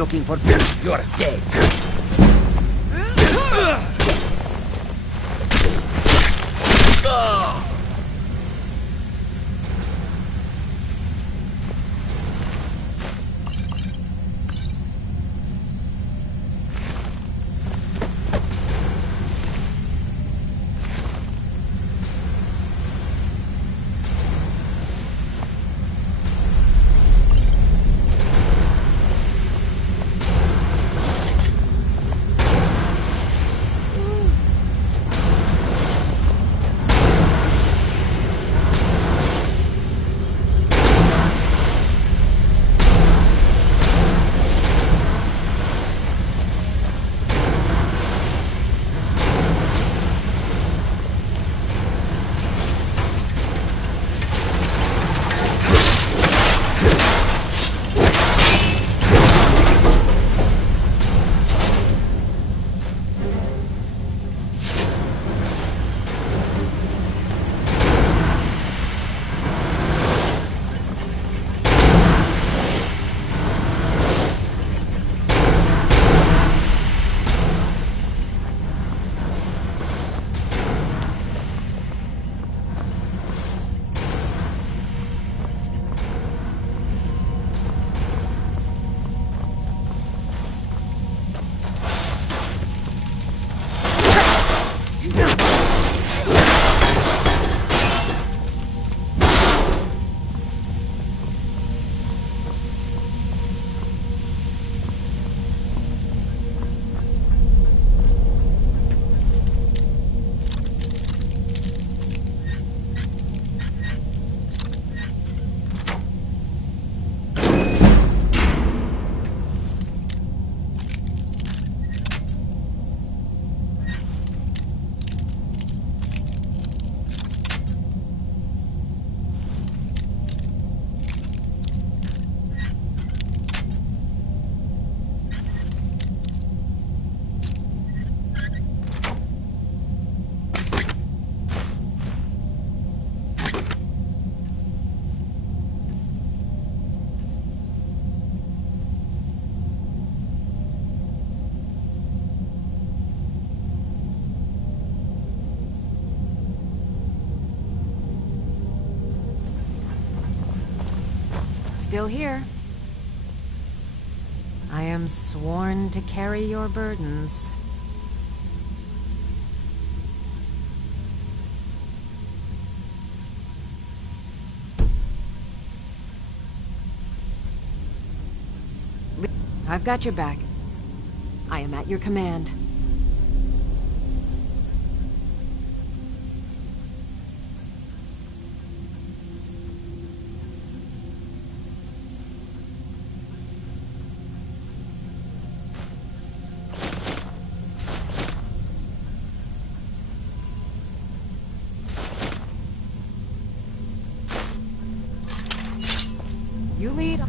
looking for... You're dead. Still here. I am sworn to carry your burdens. I've got your back. I am at your command. You lead.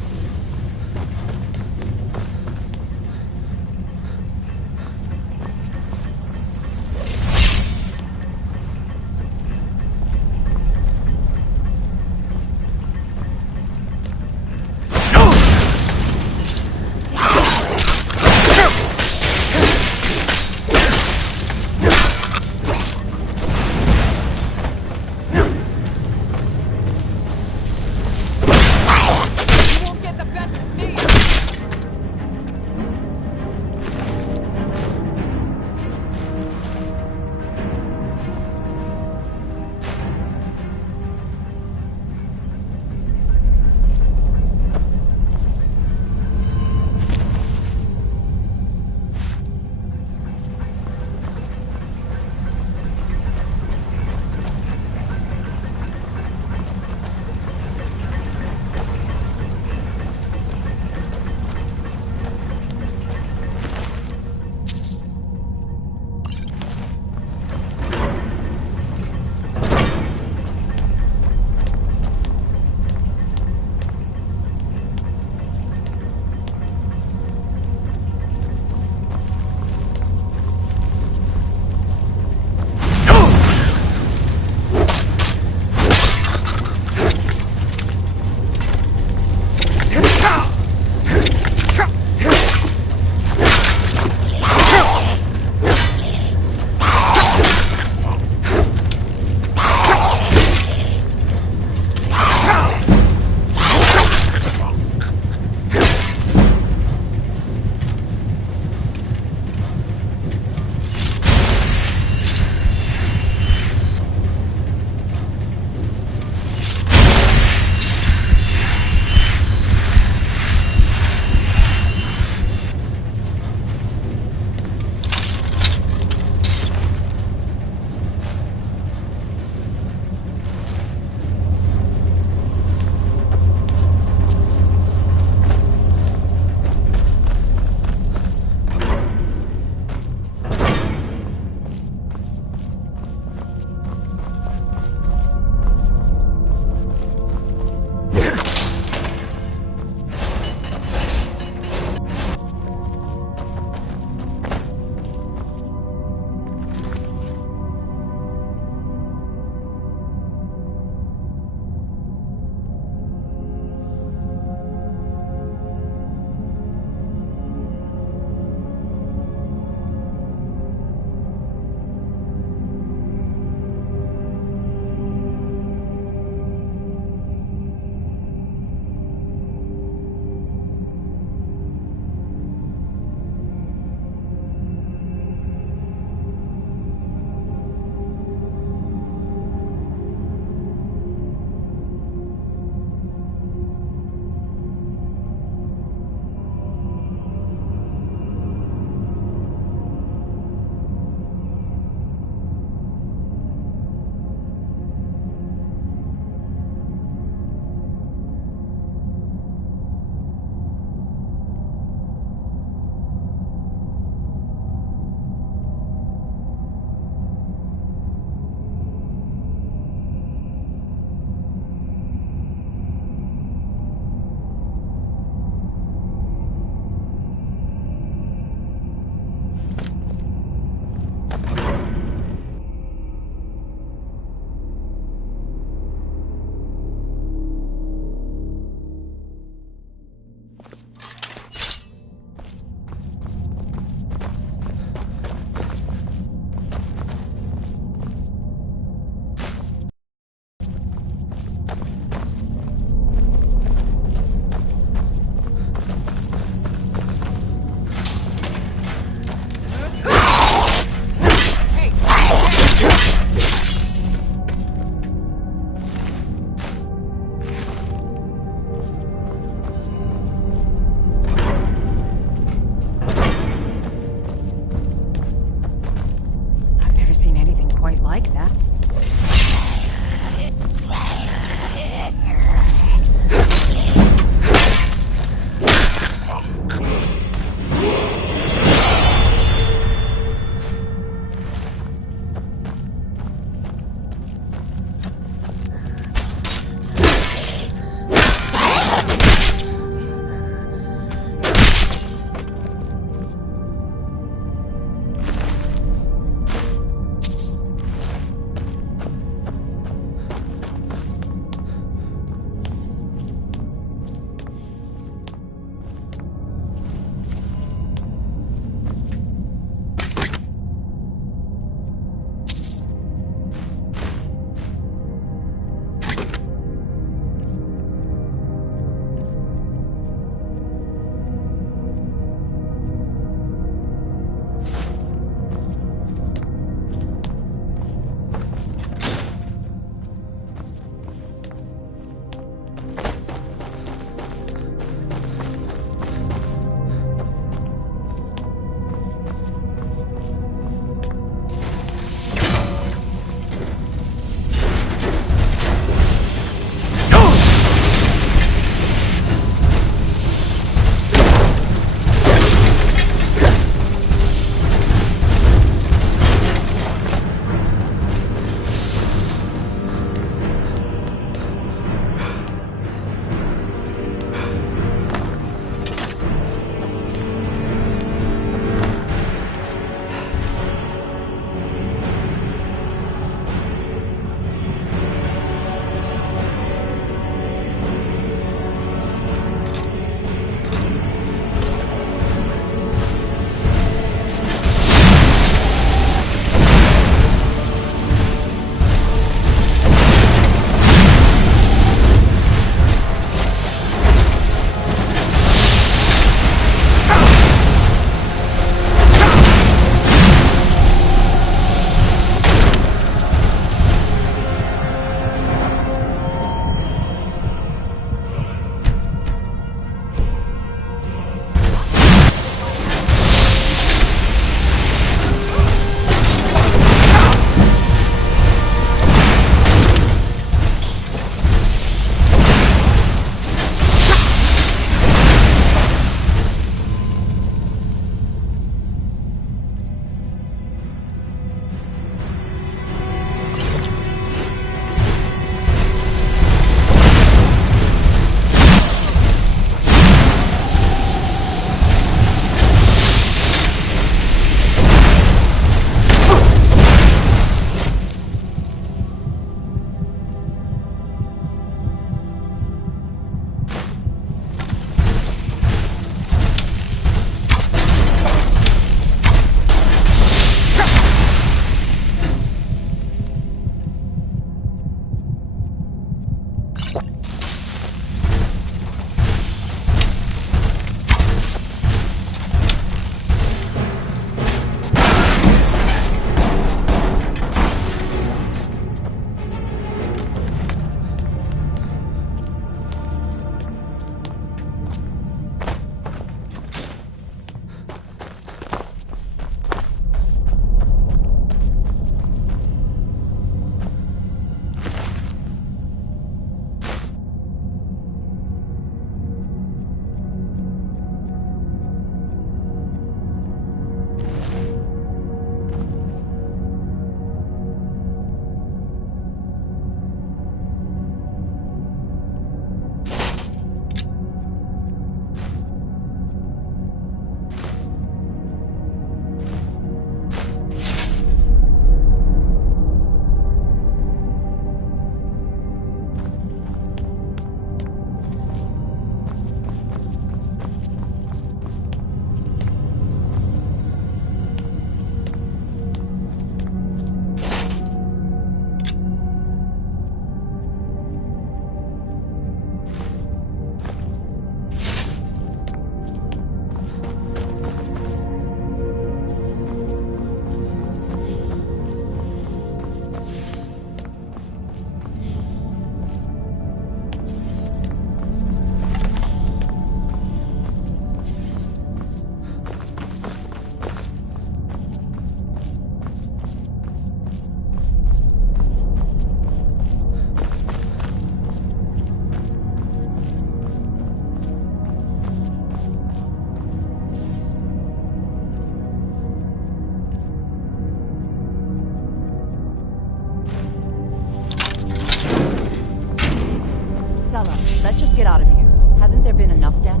get out of here. Hasn't there been enough death?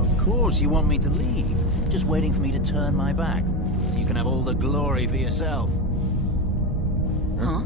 Of course you want me to leave. Just waiting for me to turn my back, so you can have all the glory for yourself. Huh?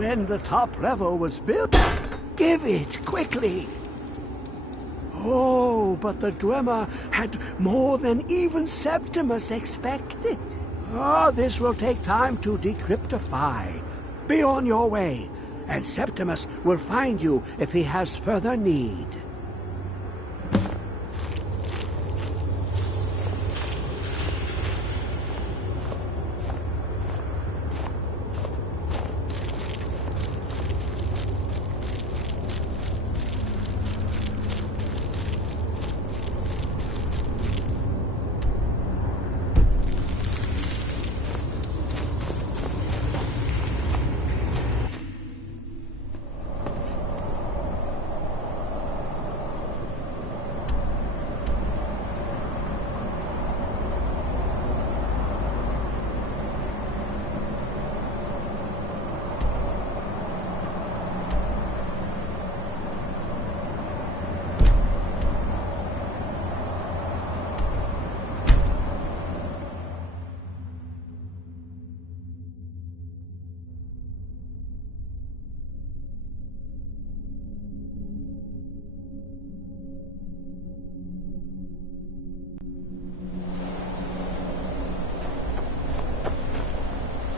when the top level was built. Give it, quickly! Oh, but the Dwemer had more than even Septimus expected. Oh, this will take time to decryptify. Be on your way, and Septimus will find you if he has further need.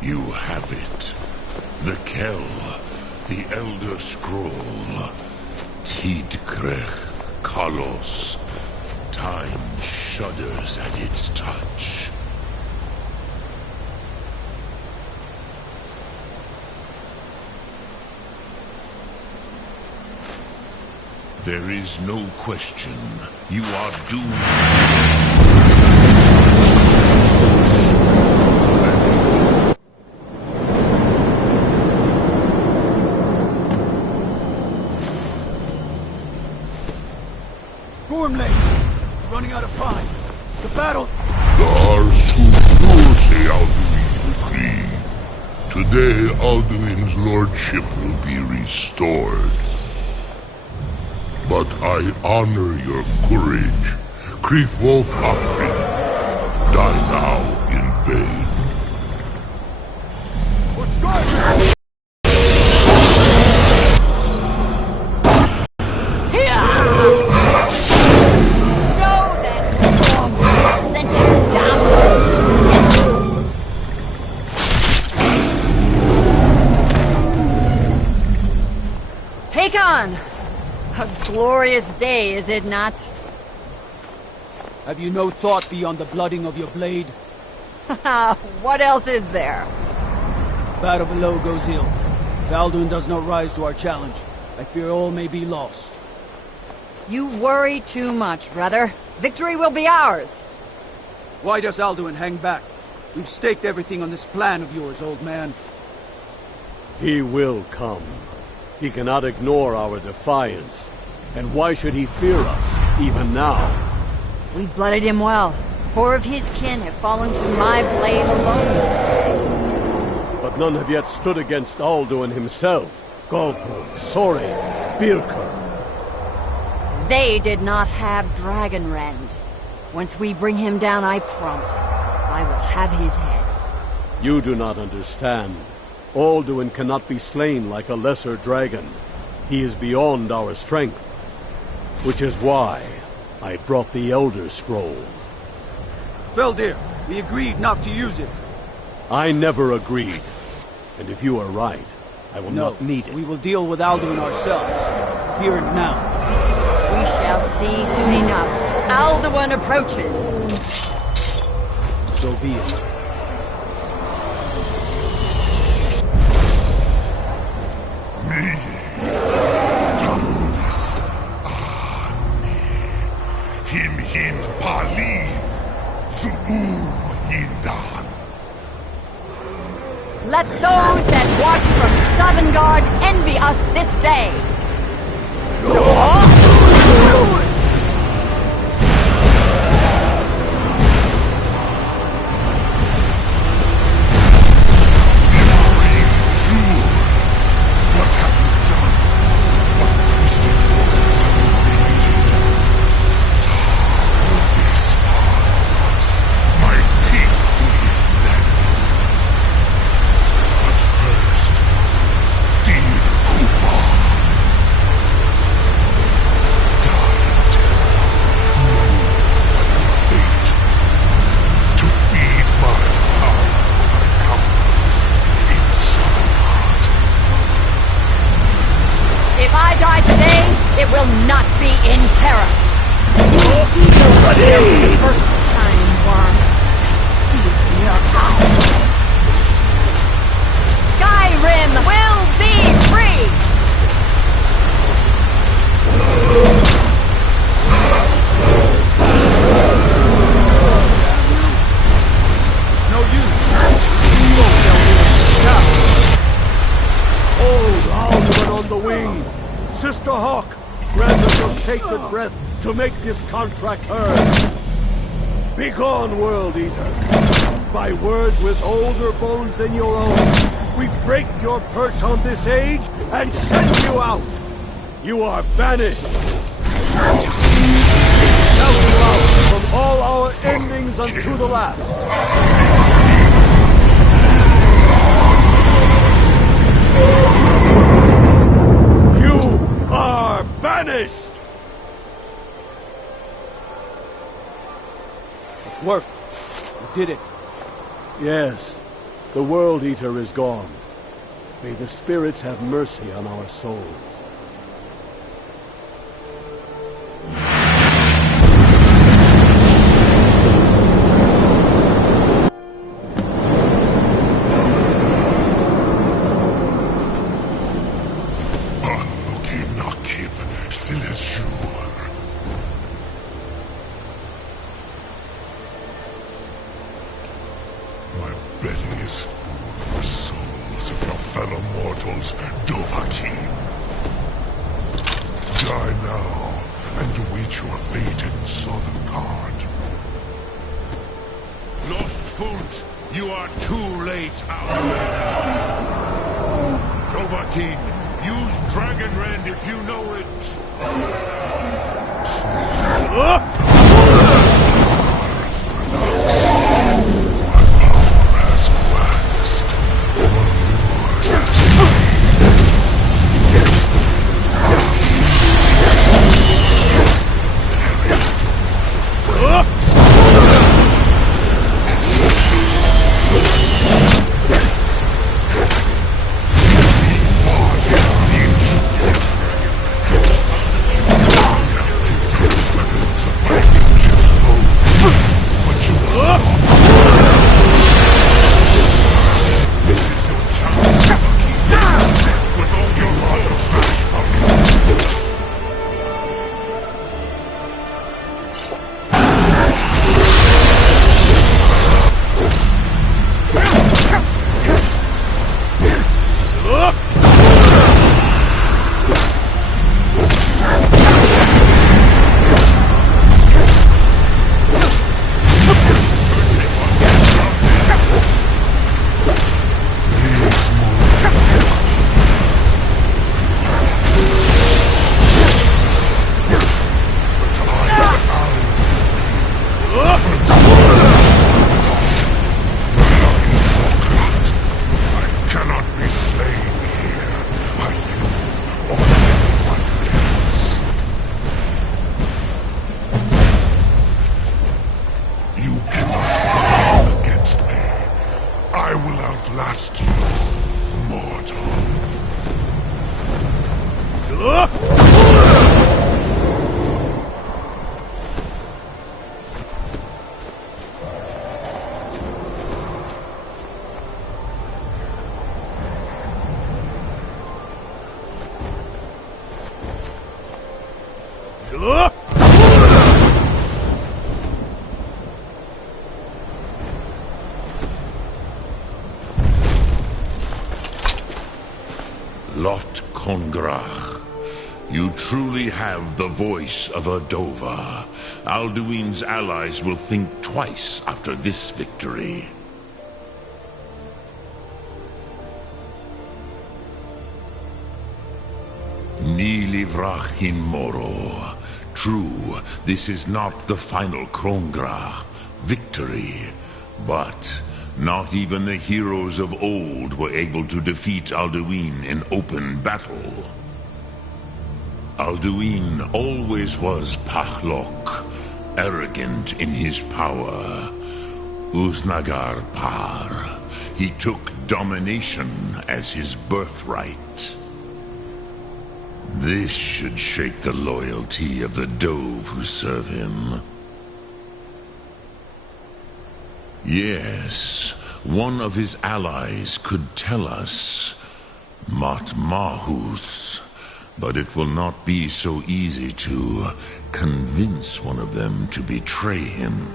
You have it. The Kell, the Elder Scroll. Tidkrech Kalos. Time shudders at its touch. There is no question. You are doomed. Running out of time. The battle... Today, Alduin's lordship will be restored. But I honor your courage. Kriegwolf Akri. Die now in vain. For Skyrim! A glorious day, is it not? Have you no thought beyond the blooding of your blade? What else is there? Battle below goes ill. If Alduin does not rise to our challenge, I fear all may be lost. You worry too much, brother. Victory will be ours. Why does Alduin hang back? We've staked everything on this plan of yours, old man. He will come. He cannot ignore our defiance. And why should he fear us, even now? We've blooded him well. 4 of his kin have fallen to my blade alone this day. But none have yet stood against Alduin himself. Galthor, Sori, Birker. They did not have Dragonrend. Once we bring him down, I promise, I will have his head. You do not understand. Alduin cannot be slain like a lesser dragon. He is beyond our strength. Which is why I brought the Elder Scroll. Feldir, we agreed not to use it. I never agreed. And if you are right, I will not need it. We will deal with Alduin ourselves. Here and now. We shall see soon enough. Alduin approaches. So be it. Hind Paliv, Zu'u Yindan. Let those that watch from Sovngarde envy us this day. What have you done? What twisted thoughts have you created? My teeth to his neck. But first, will not be in terror. The first time, worm. See it in your eyes. Skyrim will be free! It's no use. Smoke down here. Hold Alderman on the wing. Sister Hawk, grant us your sacred breath to make this contract hers. Begone, World Eater. By words with older bones than your own, we break your perch on this age and send you out. You are banished. Count you out from all our endings unto the last. You are banished! It worked. We did it. Yes, the World Eater is gone. May the spirits have mercy on our souls. My belly is full of the souls of your fellow mortals, Dovahkiin. Die now, and await your fate in Sovngarde. Lost Foot, you are too late, Alderman. Dovahkiin, use Dragon Rend if you know it. Outlast you, mortal. Lot Kongrach, you truly have the voice of a Dova. Alduin's allies will think twice after this victory. Ni livrach hin moro. True, this is not the final Kongrach victory, but not even the heroes of old were able to defeat Alduin in open battle. Alduin always was Pachlok, arrogant in his power. Uznagar Par. He took domination as his birthright. This should shake the loyalty of the Dove who serve him. Yes, one of his allies could tell us. Matmahus. But it will not be so easy to convince one of them to betray him.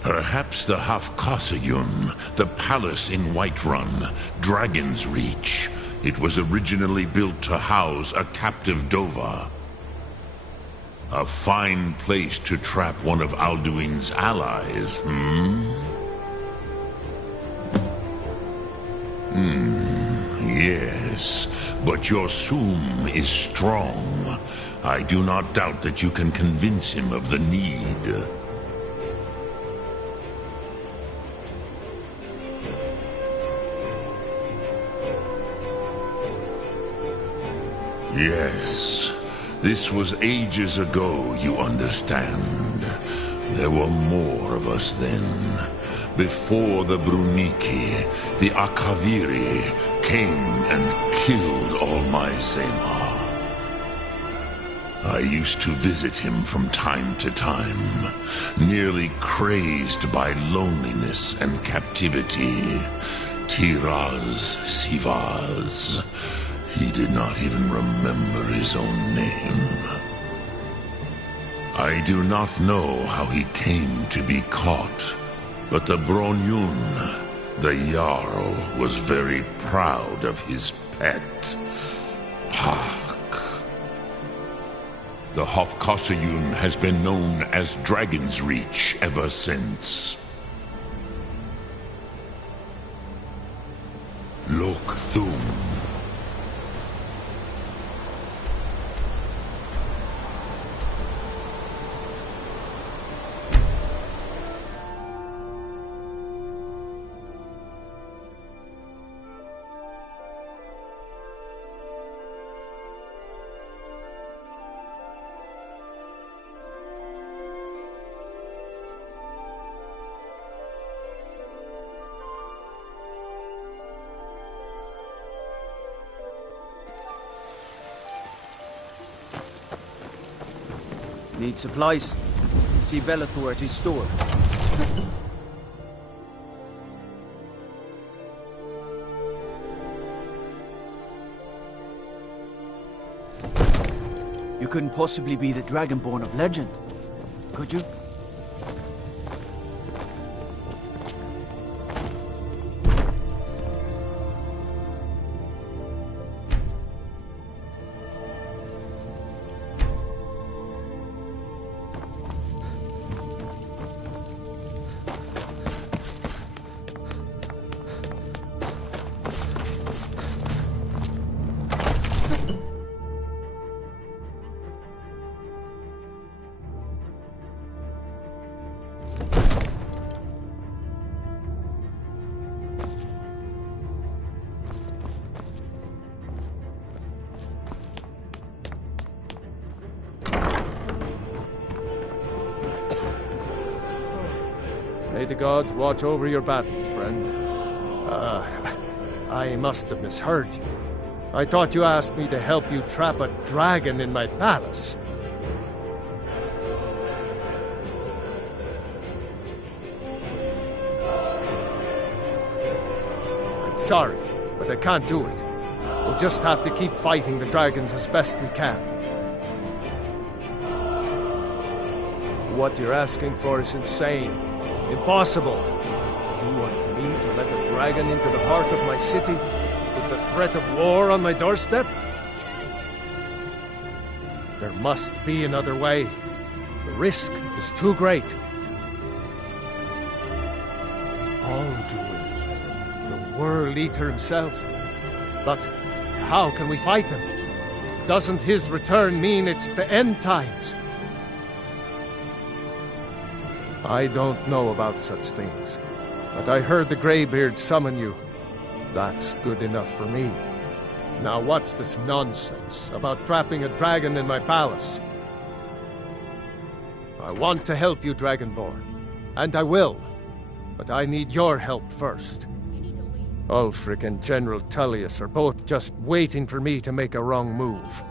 Perhaps the Hafkasayun, the palace in Whiterun, Dragon's Reach. It was originally built to house a captive Dova. A fine place to trap one of Alduin's allies, Yes, but your Soom is strong. I do not doubt that you can convince him of the need. Yes, this was ages ago, you understand. There were more of us then. Before the Bruniki, the Akaviri came and killed all my Zema. I used to visit him from time to time, nearly crazed by loneliness and captivity. Tiraz Sivaz. He did not even remember his own name. I do not know how he came to be caught, but the Bronyun, the Jarl, was very proud of his pet, Pak. The Hofkosayun has been known as Dragon's Reach ever since. Lokthum. Need supplies? See Velethor at his store. You couldn't possibly be the Dragonborn of legend, could you? May the gods watch over your battles, friend. I must have misheard you. I thought you asked me to help you trap a dragon in my palace. I'm sorry, but I can't do it. We'll just have to keep fighting the dragons as best we can. What you're asking for is insane. Impossible. You want me to let a dragon into the heart of my city with the threat of war on my doorstep? There must be another way. The risk is too great. Alduin, the World Eater himself. But how can we fight him? Doesn't his return mean it's the end times? I don't know about such things, but I heard the Greybeard summon you. That's good enough for me. Now what's this nonsense about trapping a dragon in my palace? I want to help you, Dragonborn, and I will, but I need your help first. Ulfric and General Tullius are both just waiting for me to make a wrong move.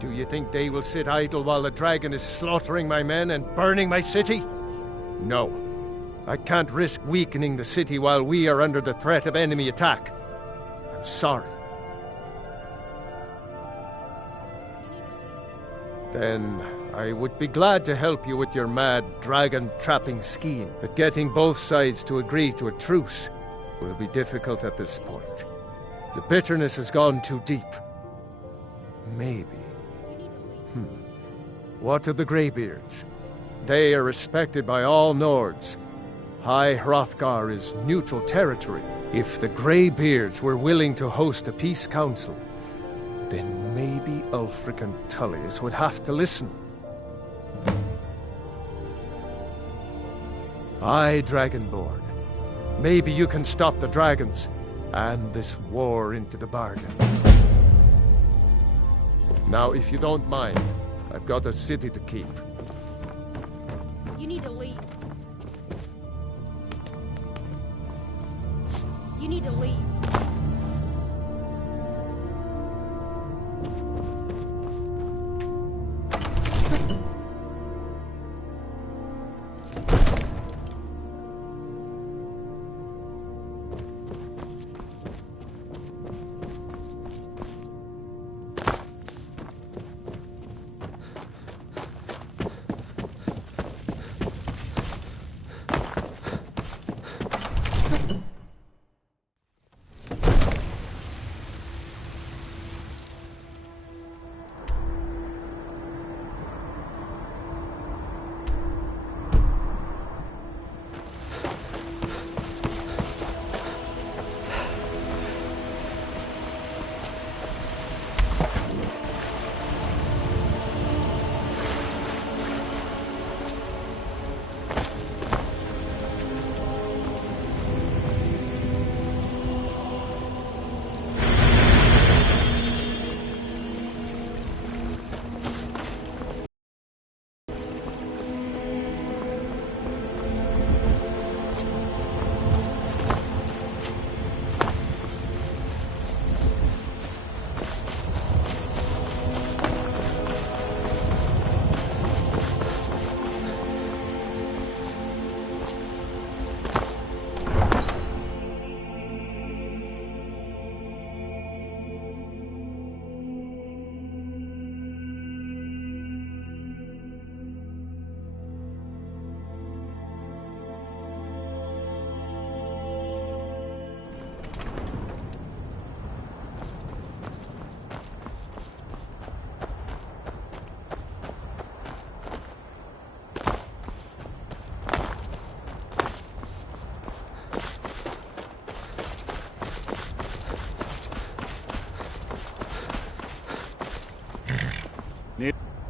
Do you think they will sit idle while the dragon is slaughtering my men and burning my city? No. I can't risk weakening the city while we are under the threat of enemy attack. I'm sorry. Then I would be glad to help you with your mad dragon-trapping scheme, but getting both sides to agree to a truce will be difficult at this point. The bitterness has gone too deep. Maybe. What of the Greybeards? They are respected by all Nords. High Hrothgar is neutral territory. If the Greybeards were willing to host a peace council, then maybe Ulfric and Tullius would have to listen. Aye, Dragonborn. Maybe you can stop the dragons, and this war into the bargain. Now, if you don't mind, I've got a city to keep. You need to leave. You need to leave.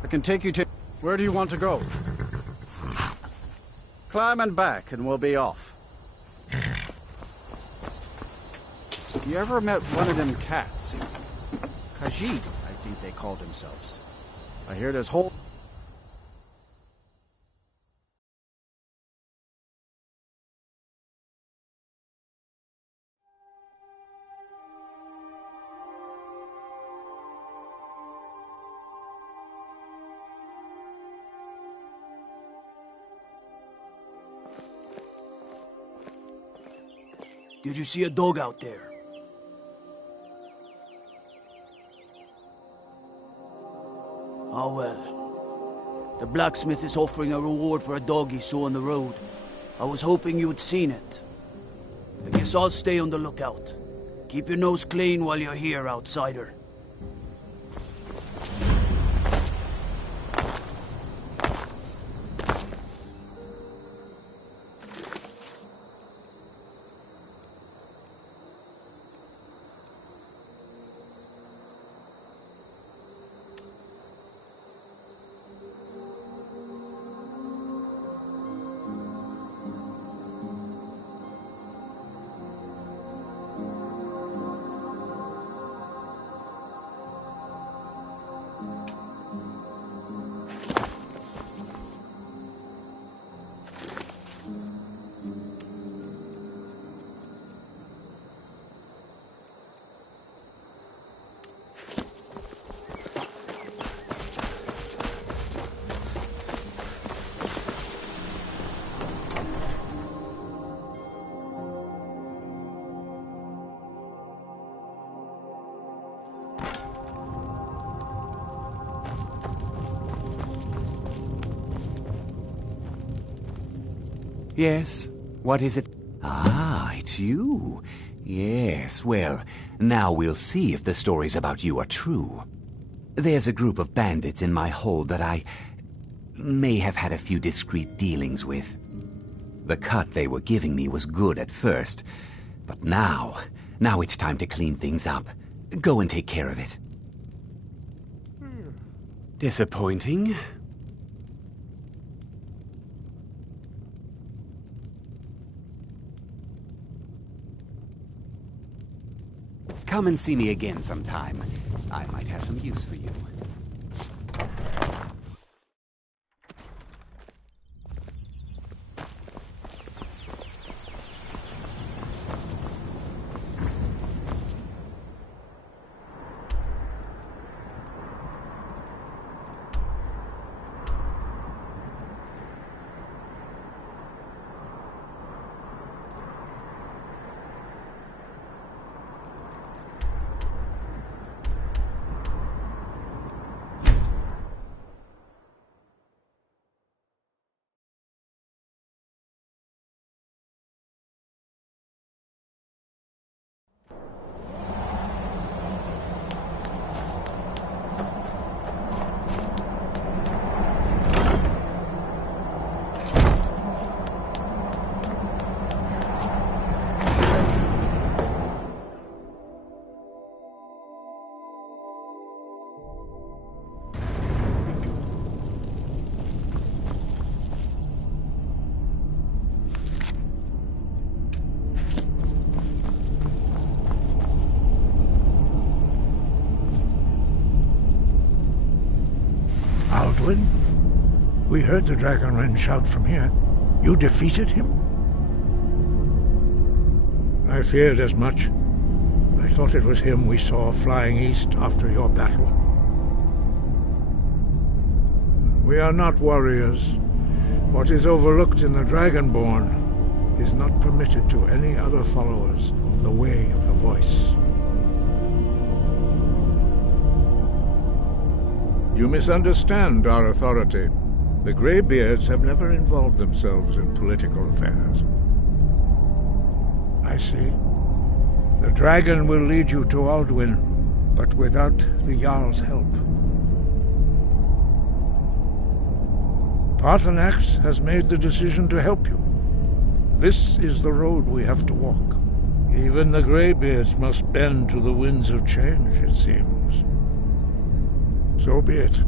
I can take you to... Where do you want to go? Climb and back and we'll be off. You ever met one of them cats? Khajiit, I think they called themselves. I hear there's whole... Did you see a dog out there? Oh well. The blacksmith is offering a reward for a dog he saw on the road. I was hoping you'd seen it. I guess I'll stay on the lookout. Keep your nose clean while you're here, outsider. Yes? What is it? Ah, it's you. Yes, well, now we'll see if the stories about you are true. There's a group of bandits in my hold that I may have had a few discreet dealings with. The cut they were giving me was good at first, but now it's time to clean things up. Go and take care of it. Disappointing. Come and see me again sometime. I might have some use for you. We heard the Dragonren shout from here. You defeated him? I feared as much. I thought it was him we saw flying east after your battle. We are not warriors. What is overlooked in the Dragonborn is not permitted to any other followers of the Way of the Voice. You misunderstand our authority. The Greybeards have never involved themselves in political affairs. I see. The dragon will lead you to Alduin, but without the Jarl's help. Paarthurnax has made the decision to help you. This is the road we have to walk. Even the Greybeards must bend to the winds of change, it seems. So be it.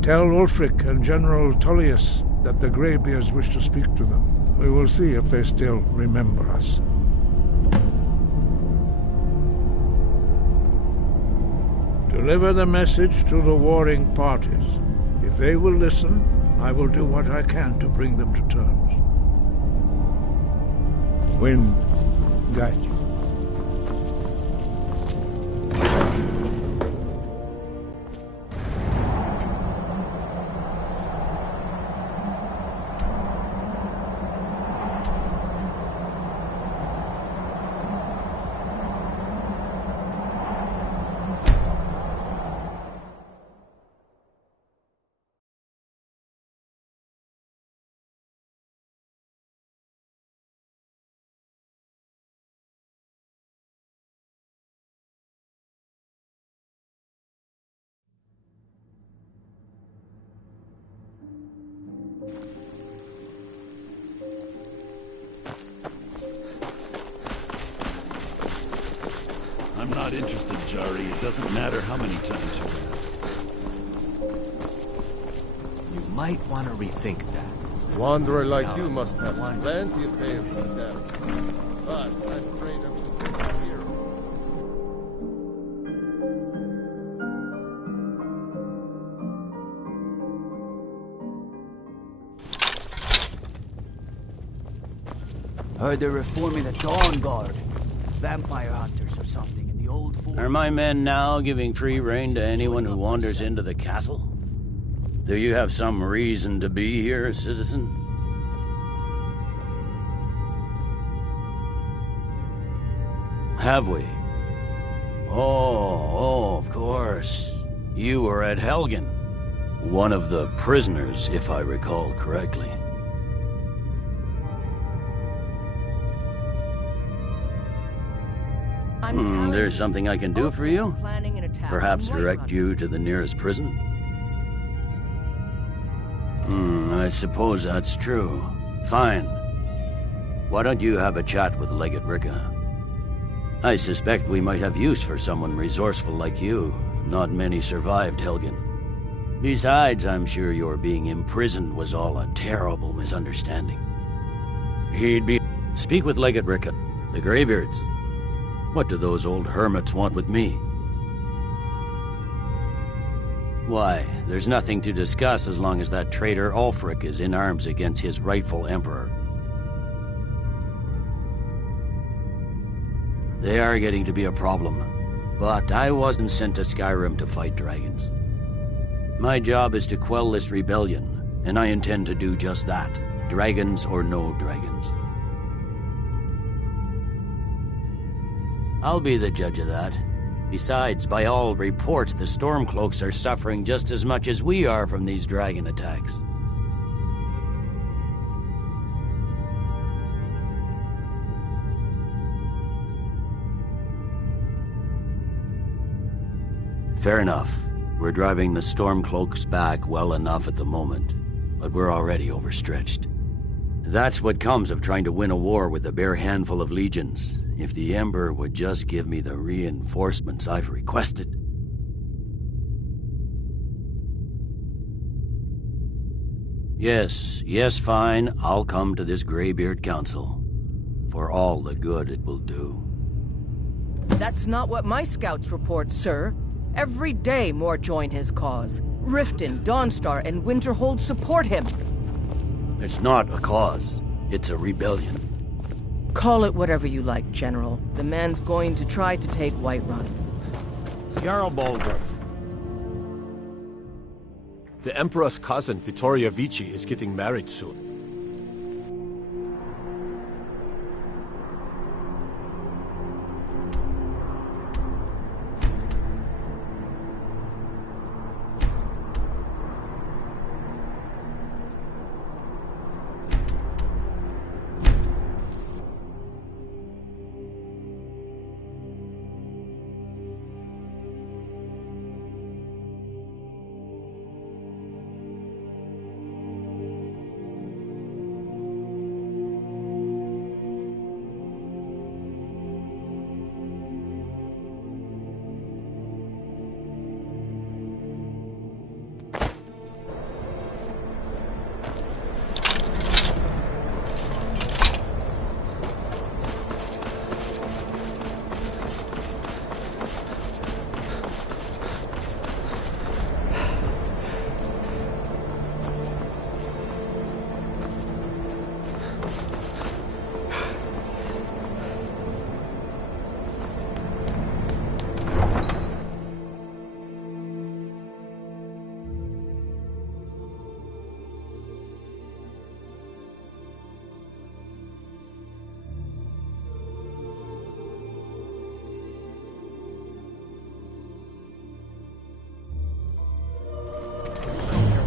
Tell Ulfric and General Tullius that the Greybeards wish to speak to them. We will see if they still remember us. Deliver the message to the warring parties. If they will listen, I will do what I can to bring them to terms. Wind, guide you. I'm not interested, Jari. It doesn't matter how many times you ask. You might want to rethink that. Wanderer like you must have plenty of tales to tell. But I'm afraid I'm just here. Heard they're reforming the Dawn Guard. Vampire hunters or something in the old fort. Are my men now giving free rein to anyone who wanders into the castle? Do you have some reason to be here, citizen? Have we? Oh, of course. You were at Helgen. One of the prisoners, if I recall correctly. There's something I can do for you? Planning an attack. Perhaps direct you to the nearest prison? I suppose that's true. Fine. Why don't you have a chat with Legate Ricca? I suspect we might have use for someone resourceful like you. Not many survived Helgen. Besides, I'm sure your being imprisoned was all a terrible misunderstanding. He'd be... Speak with Legate Ricca, the Greybeards. What do those old hermits want with me? Why, there's nothing to discuss as long as that traitor Ulfric is in arms against his rightful emperor. They are getting to be a problem, but I wasn't sent to Skyrim to fight dragons. My job is to quell this rebellion, and I intend to do just that, dragons or no dragons. I'll be the judge of that. Besides, by all reports, the Stormcloaks are suffering just as much as we are from these dragon attacks. Fair enough. We're driving the Stormcloaks back well enough at the moment, but we're already overstretched. That's what comes of trying to win a war with a bare handful of legions. If the Emperor would just give me the reinforcements I've requested. Yes, fine. I'll come to this Greybeard Council. For all the good it will do. That's not what my scouts report, sir. Every day more join his cause. Riften, Dawnstar, and Winterhold support him. It's not a cause. It's a rebellion. Call it whatever you like, General. The man's going to try to take Whiterun. Jarl Baldurf. The Emperor's cousin, Vittoria Vici, is getting married soon.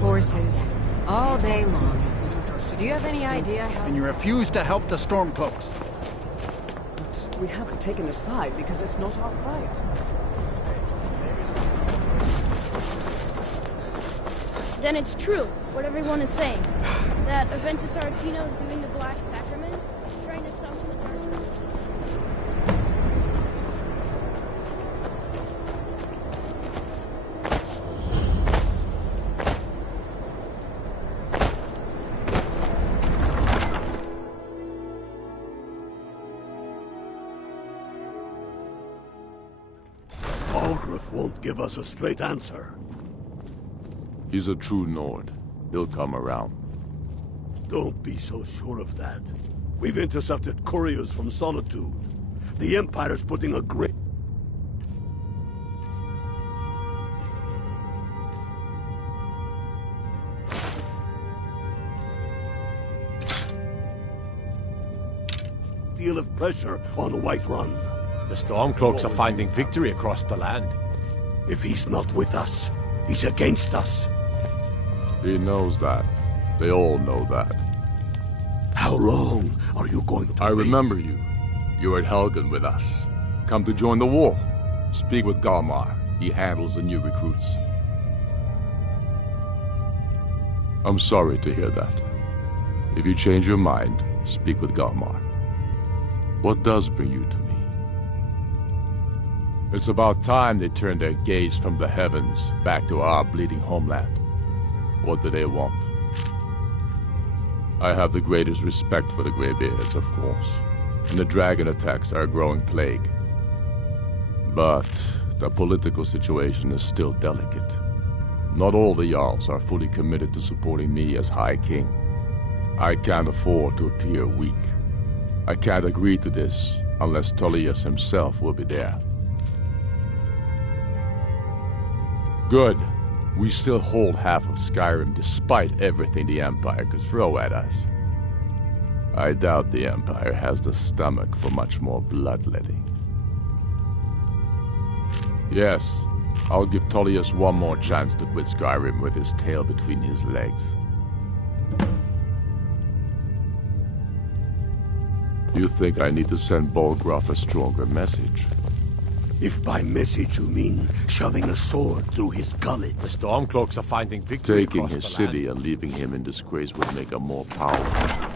Horses, all day long. Do you have any idea how... And you refuse to help the Stormcloaks. But we haven't taken a side because it's not our fight. Then it's true, what everyone is saying. That Aventus Aretino is doing the Black Sacrament, trying to summon the Dark Lord. Baldurf won't give us a straight answer. He's a true Nord. He'll come around. Don't be so sure of that. We've intercepted couriers from Solitude. The Empire's putting a great... deal of pressure on Whiterun. The Stormcloaks are finding victory across the land. If he's not with us, he's against us. He knows that. They all know that. How long are you going to I remember you. You were at Helgen with us. Come to join the war. Speak with Galmar. He handles the new recruits. I'm sorry to hear that. If you change your mind, speak with Galmar. What does bring you to me? It's about time they turned their gaze from the heavens back to our bleeding homeland. What do they want? I have the greatest respect for the Greybeards, of course, and the dragon attacks are a growing plague. But the political situation is still delicate. Not all the Jarls are fully committed to supporting me as High King. I can't afford to appear weak. I can't agree to this unless Tullius himself will be there. Good. We still hold half of Skyrim despite everything the Empire could throw at us. I doubt the Empire has the stomach for much more bloodletting. Yes, I'll give Tullius one more chance to quit Skyrim with his tail between his legs. You think I need to send Bolgraf a stronger message? If by message you mean shoving a sword through his gullet. The Stormcloaks are finding victory Taking across his the city land. and leaving him in disgrace would make him more powerful.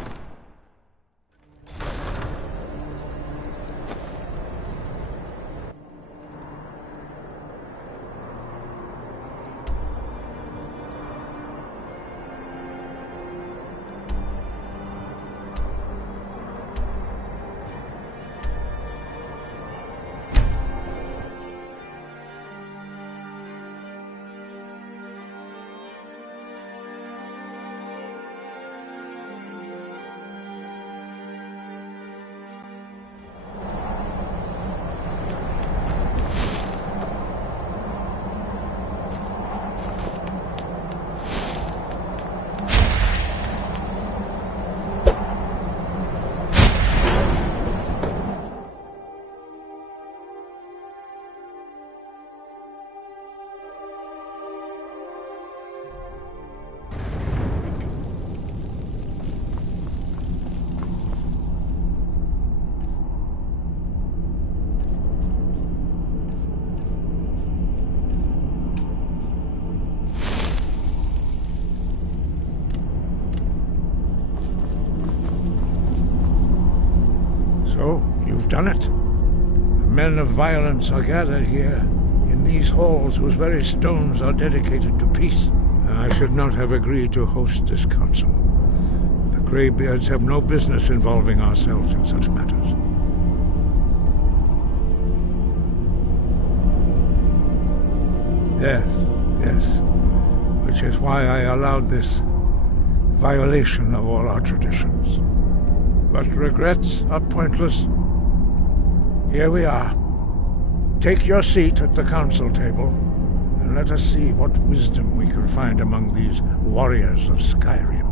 So, you've done it. The men of violence are gathered here, in these halls whose very stones are dedicated to peace. I should not have agreed to host this council. The Greybeards have no business involving ourselves in such matters. Yes. Which is why I allowed this violation of all our traditions. But regrets are pointless. Here we are. Take your seat at the council table, and let us see what wisdom we can find among these warriors of Skyrim.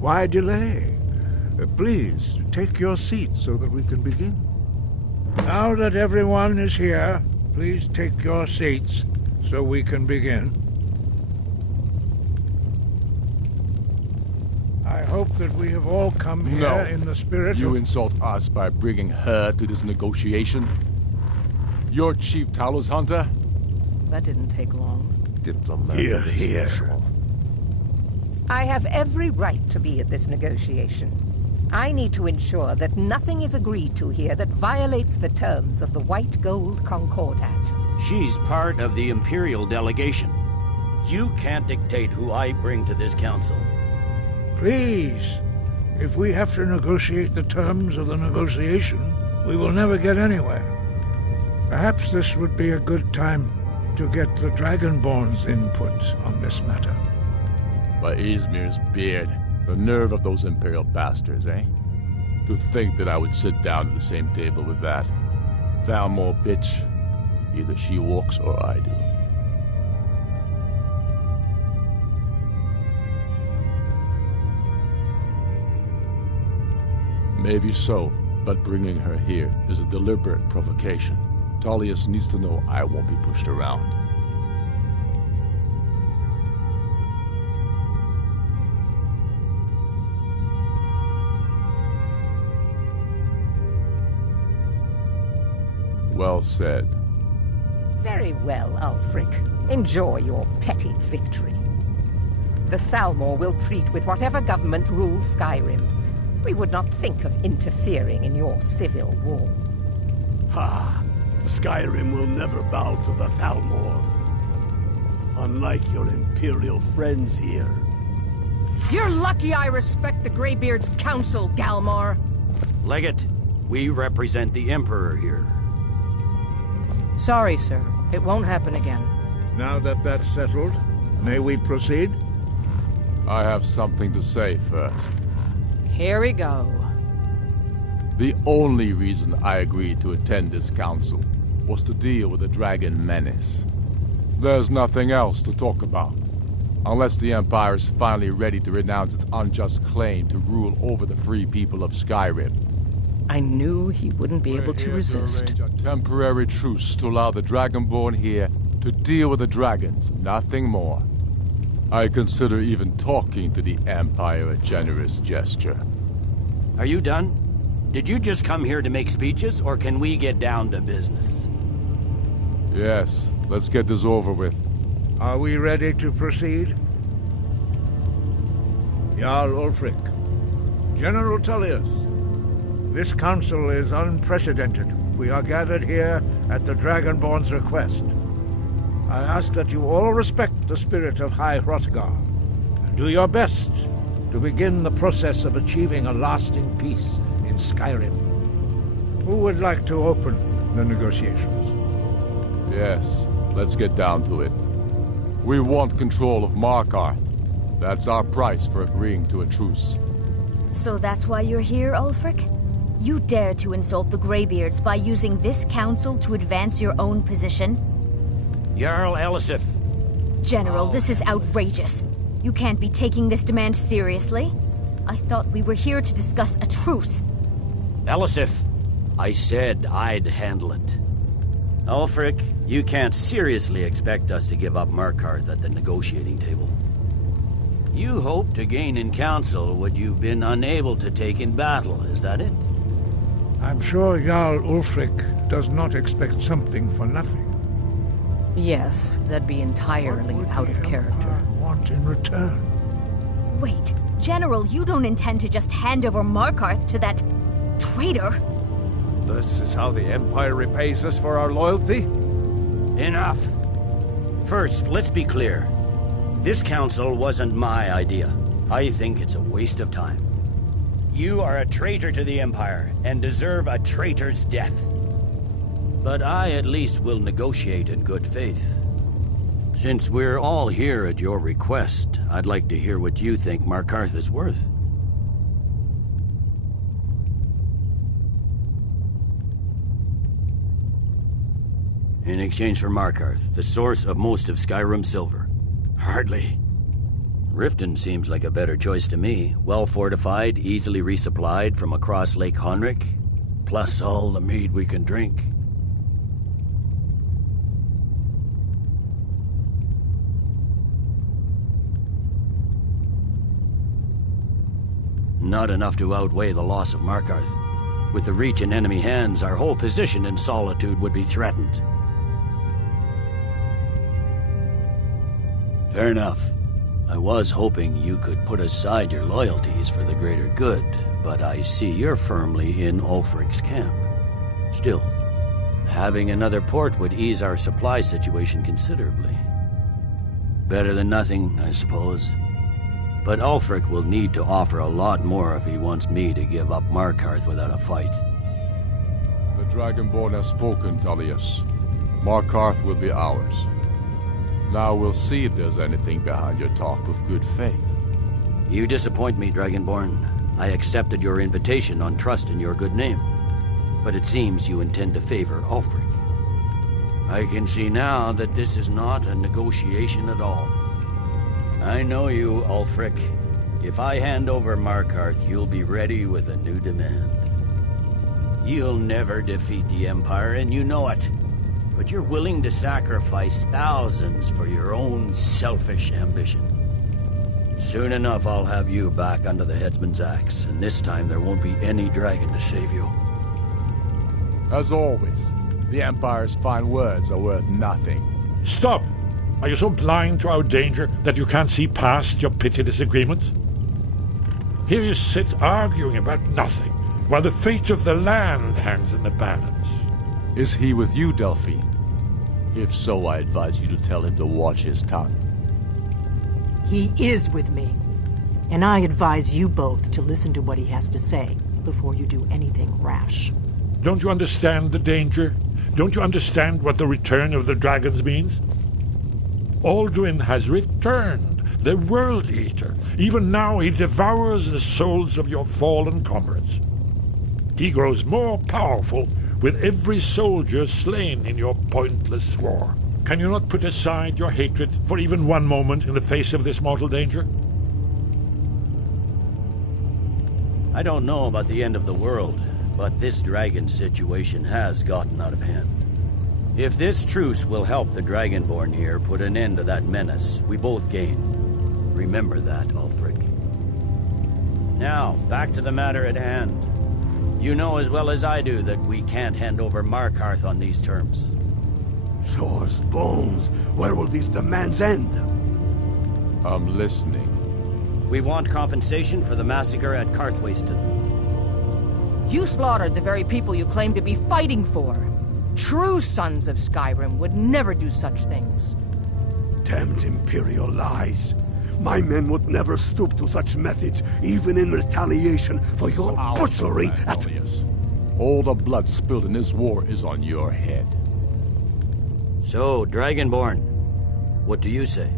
Why delay? Please, take your seat so that we can begin. Now that everyone is here, please take your seats so we can begin. I hope that we have all come here in the spirit You of... insult us by bringing her to this negotiation? You're Chief Talos Hunter? That didn't take long. Diplomatic as usual. I have every right to be at this negotiation. I need to ensure that nothing is agreed to here that violates the terms of the White Gold Concordat. She's part of the Imperial delegation. You can't dictate who I bring to this council. Please. If we have to negotiate the terms of the negotiation, we will never get anywhere. Perhaps this would be a good time to get the Dragonborn's input on this matter. By Izmir's beard, the nerve of those Imperial bastards, eh? To think that I would sit down at the same table with that Thalmor bitch. Either she walks or I do. Maybe so, but bringing her here is a deliberate provocation. Tullius needs to know I won't be pushed around. Well said. Very well, Ulfric. Enjoy your petty victory. The Thalmor will treat with whatever government rules Skyrim. We would not think of interfering in your civil war. Ha! Skyrim will never bow to the Thalmor. Unlike your Imperial friends here. You're lucky I respect the Greybeard's counsel, Galmar. Legate, we represent the Emperor here. Sorry, sir. It won't happen again. Now that that's settled, may we proceed? I have something to say first. Here we go. The only reason I agreed to attend this council was to deal with the dragon menace. There's nothing else to talk about. Unless the Empire is finally ready to renounce its unjust claim to rule over the free people of Skyrim. I knew he wouldn't be able to resist. To arrange a temporary truce to allow the Dragonborn here to deal with the dragons, nothing more. I consider even talking to the Empire a generous gesture. Are you done? Did you just come here to make speeches, or can we get down to business? Yes, let's get this over with. Are we ready to proceed? Jarl Ulfric, General Tullius, this council is unprecedented. We are gathered here at the Dragonborn's request. I ask that you all respect the spirit of High Hrothgar, and do your best to begin the process of achieving a lasting peace in Skyrim. Who would like to open the negotiations? Yes, let's get down to it. We want control of Markarth. That's our price for agreeing to a truce. So that's why you're here, Ulfric? You dare to insult the Greybeards by using this council to advance your own position? Jarl Elisif. General, this is outrageous. You can't be taking this demand seriously. I thought we were here to discuss a truce. Elisif, I said I'd handle it. Ulfric, you can't seriously expect us to give up Markarth at the negotiating table. You hope to gain in council what you've been unable to take in battle, is that it? I'm sure Jarl Ulfric does not expect something for nothing. Yes, that'd be entirely out of character. Want in return? Wait, General, you don't intend to just hand over Markarth to that traitor? This is how the Empire repays us for our loyalty? Enough. First, let's be clear. This council wasn't my idea. I think it's a waste of time. You are a traitor to the Empire and deserve a traitor's death. But I at least will negotiate in good faith. Since we're all here at your request, I'd like to hear what you think Markarth is worth. In exchange for Markarth, the source of most of Skyrim's silver. Hardly. Riften seems like a better choice to me. Well fortified, easily resupplied from across Lake Honric, plus all the mead we can drink. Not enough to outweigh the loss of Markarth. With the Reach in enemy hands, our whole position in Solitude would be threatened. Fair enough. I was hoping you could put aside your loyalties for the greater good, but I see you're firmly in Ulfric's camp. Still, Having another port would ease our supply situation considerably. Better than nothing, I suppose. But Ulfric will need to offer a lot more if he wants me to give up Markarth without a fight. The Dragonborn has spoken, Tullius. Markarth will be ours. Now we'll see if there's anything behind your talk of good faith. You disappoint me, Dragonborn. I accepted your invitation on trust in your good name. But it seems you intend to favor Ulfric. I can see now that this is not a negotiation at all. I know you, Ulfric. If I hand over Markarth, you'll be ready with a new demand. You'll never defeat the Empire, and you know it. But you're willing to sacrifice thousands for your own selfish ambition. Soon enough, I'll have you back under the headsman's axe, and this time there won't be any dragon to save you. As always, the Empire's fine words are worth nothing. Stop! Are you so blind to our danger that you can't see past your petty disagreements? Here you sit arguing about nothing, while the fate of the land hangs in the balance. Is he with you, Delphine? If so, I advise you to tell him to watch his tongue. He is with me, and I advise you both to listen to what he has to say before you do anything rash. Don't you understand the danger? Don't you understand what the return of the dragons means? Alduin has returned, the World Eater. Even now he devours the souls of your fallen comrades. He grows more powerful with every soldier slain in your pointless war. Can you not put aside your hatred for even one moment in the face of this mortal danger? I don't know about the end of the world, but this dragon situation has gotten out of hand. If this truce will help the Dragonborn here put an end to that menace, we both gain. Remember that, Ulfric. Now, back to the matter at hand. You know as well as I do that we can't hand over Markarth on these terms. Swords, bones, where will these demands end? I'm listening. We want compensation for the massacre at Karthwasten. You slaughtered the very people you claim to be fighting for. True sons of Skyrim would never do such things. Damned Imperial lies. My men would never stoop to such methods, even in retaliation for your butchery at... All the blood spilled in this war is on your head. So, Dragonborn, what do you say?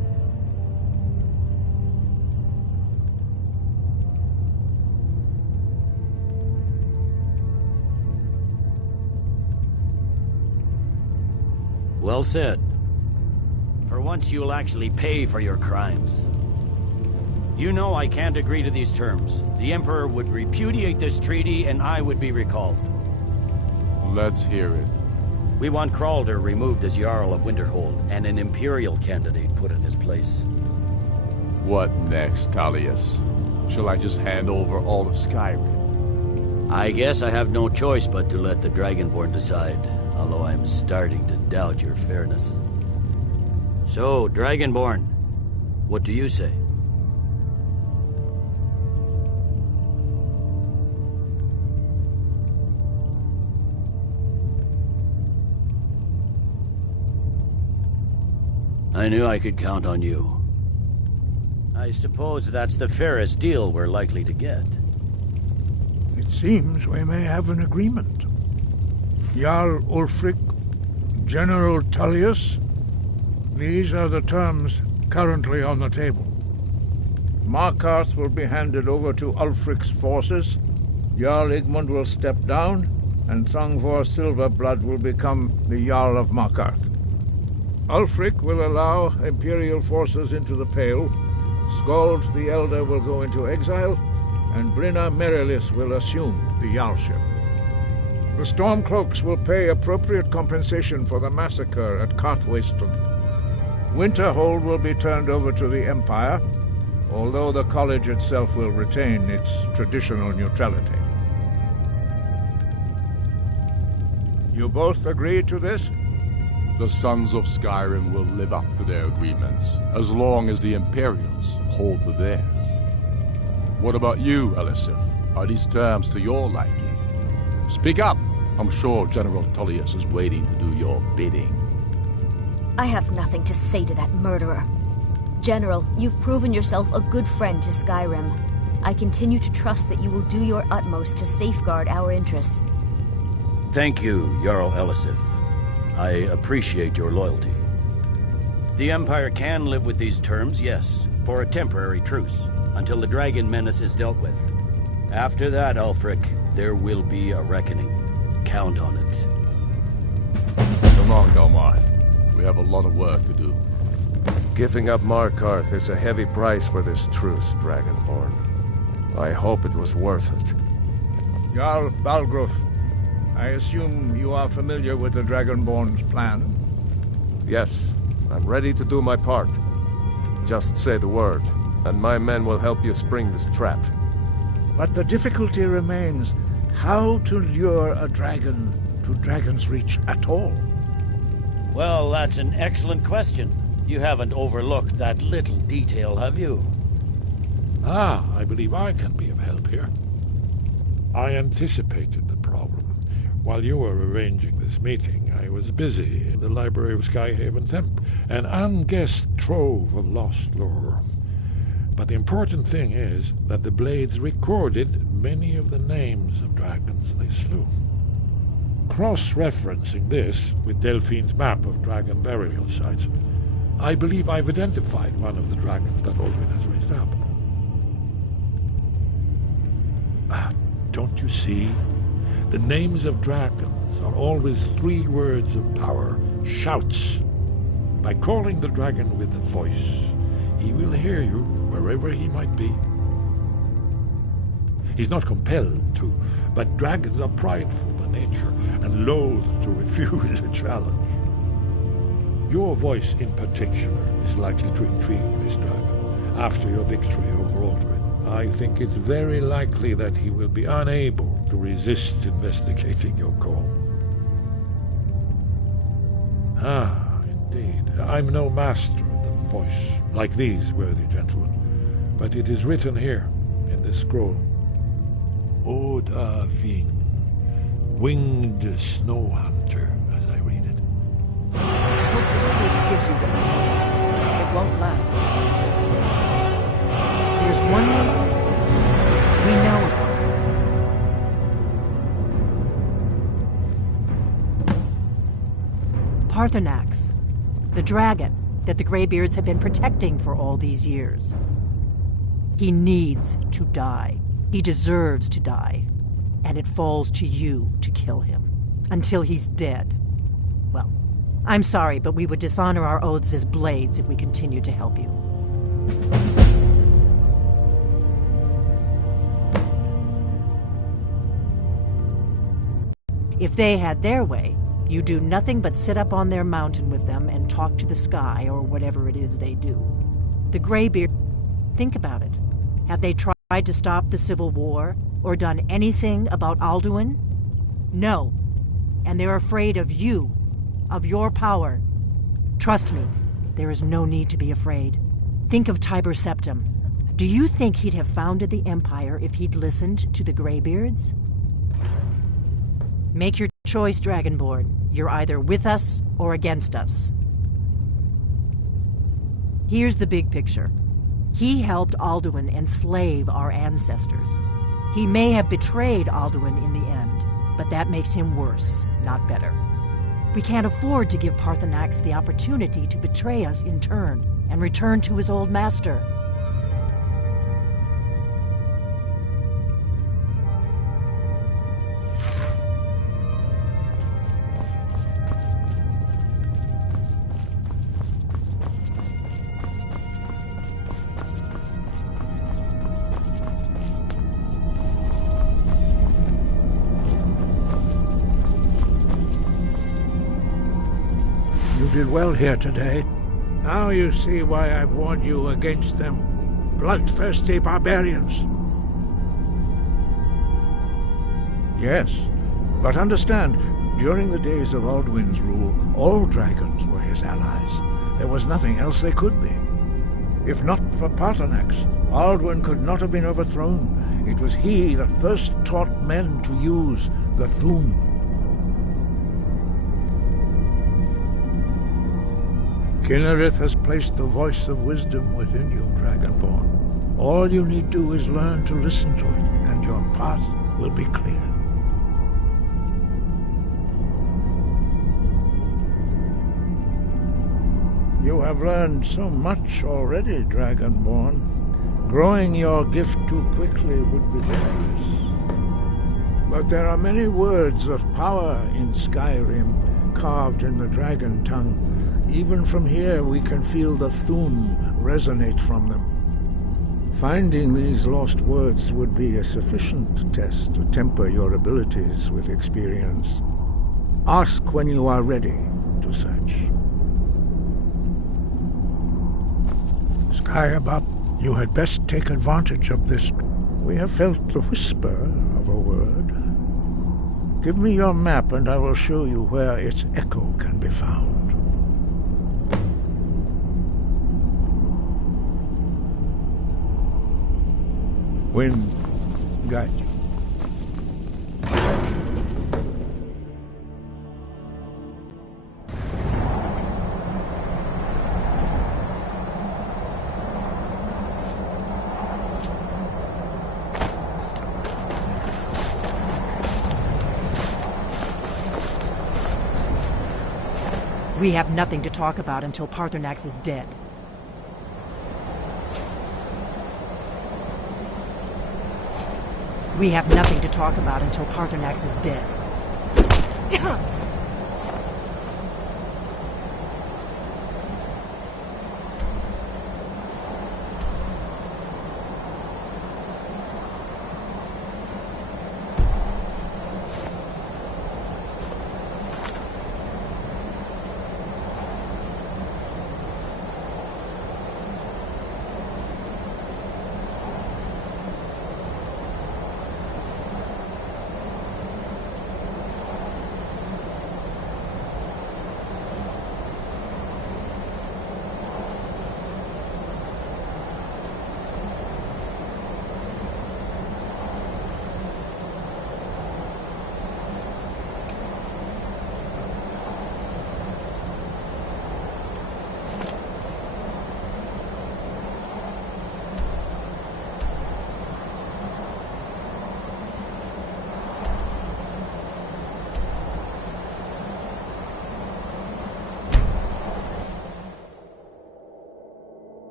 Well said. For once you'll actually pay for your crimes. You know I can't agree to these terms. The Emperor would repudiate this treaty and I would be recalled. Let's hear it. We want Kralder removed as Jarl of Winterhold and an Imperial candidate put in his place. What next, Tullius? Shall I just hand over all of Skyrim? I guess I have no choice but to let the Dragonborn decide, although I'm starting to doubt your fairness. So, Dragonborn, what do you say? I knew I could count on you. I suppose that's the fairest deal we're likely to get. It seems we may have an agreement. Jarl Ulfric, General Tullius, these are the terms currently on the table. Markarth will be handed over to Ulfric's forces, Jarl Igmund will step down, and Thongvor Silverblood will become the Jarl of Markarth. Ulfric will allow Imperial forces into the Pale, Skald the Elder will go into exile, and Brinna Merilis will assume the Jarlship. The Stormcloaks will pay appropriate compensation for the massacre at Karthwasten. Winterhold will be turned over to the Empire, although the college itself will retain its traditional neutrality. You both agree to this? The Sons of Skyrim will live up to their agreements, as long as the Imperials hold to theirs. What about you, Elisif? Are these terms to your liking? Speak up! I'm sure General Tullius is waiting to do your bidding. I have nothing to say to that murderer. General, you've proven yourself a good friend to Skyrim. I continue to trust that you will do your utmost to safeguard our interests. Thank you, Jarl Elisif. I appreciate your loyalty. The Empire can live with these terms, yes, for a temporary truce, until the dragon menace is dealt with. After that, Ulfric, there will be a reckoning. Count on it. Come on, Galmar. We have a lot of work to do. Giving up Markarth is a heavy price for this truce, Dragonborn. I hope it was worth it. Jarl Balgruuf, I assume you are familiar with the Dragonborn's plan? Yes, I'm ready to do my part. Just say the word, and my men will help you spring this trap. But the difficulty remains how to lure a dragon to Dragon's Reach at all. Well, that's an excellent question. You haven't overlooked that little detail, have you? Ah, I believe I can be of help here. I anticipated the problem. While you were arranging this meeting, I was busy in the library of Skyhaven Temp, an unguessed trove of lost lore. But the important thing is that the Blades recorded many of the names of dragons they slew. Cross-referencing this with Delphine's map of dragon burial sites, I believe I've identified one of the dragons that Alduin has raised up. Don't you see? The names of dragons are always 3 words of power, shouts. By calling the dragon with a voice, he will hear you wherever he might be. He's not compelled to, but dragons are prideful by nature and loath to refuse a challenge. Your voice in particular is likely to intrigue this dragon after your victory over Alduin. I think it's very likely that he will be unable to resist investigating your call. Ah, indeed. I'm no master of the voice, like these worthy gentlemen, but it is written here in this scroll. Oda Ving, winged snow hunter, as I read it. I hope this truce gives you what you need. It won't last. There's one thing we know about Parthenax, the dragon that the Greybeards have been protecting for all these years. He needs to die. He deserves to die. And it falls to you to kill him. Until he's dead. Well, I'm sorry, but we would dishonor our oaths as Blades if we continue to help you. If they had their way, you do nothing but sit up on their mountain with them and talk to the sky or whatever it is they do. The Greybeard, think about it. Have they tried to stop the Civil War or done anything about Alduin? No. And they're afraid of you, of your power. Trust me, there is no need to be afraid. Think of Tiber Septim. Do you think he'd have founded the Empire if he'd listened to the Greybeards? Make your choice, Dragonborn. You're either with us or against us. Here's the big picture. He helped Alduin enslave our ancestors. He may have betrayed Alduin in the end, but that makes him worse, not better. We can't afford to give Parthenax the opportunity to betray us in turn and return to his old master. You did well here today. Now you see why I've warned you against them. Bloodthirsty barbarians. Yes, but understand, during the days of Alduin's rule, all dragons were his allies. There was nothing else they could be. If not for Parthenax, Alduin could not have been overthrown. It was he that first taught men to use the Thum. Kinnereth has placed the voice of wisdom within you, Dragonborn. All you need do is learn to listen to it, and your path will be clear. You have learned so much already, Dragonborn. Growing your gift too quickly would be dangerous. But there are many words of power in Skyrim, carved in the dragon tongue. Even from here we can feel the Thun resonate from them. Finding these lost words would be a sufficient test to temper your abilities with experience. Ask when you are ready to search. Skybop, you had best take advantage of this. We have felt the whisper of a word. Give me your map and I will show you where its echo can be found. Wind, guide you. We have nothing to talk about until Paarthurnax is dead. We have nothing to talk about until Paarthurnax is dead.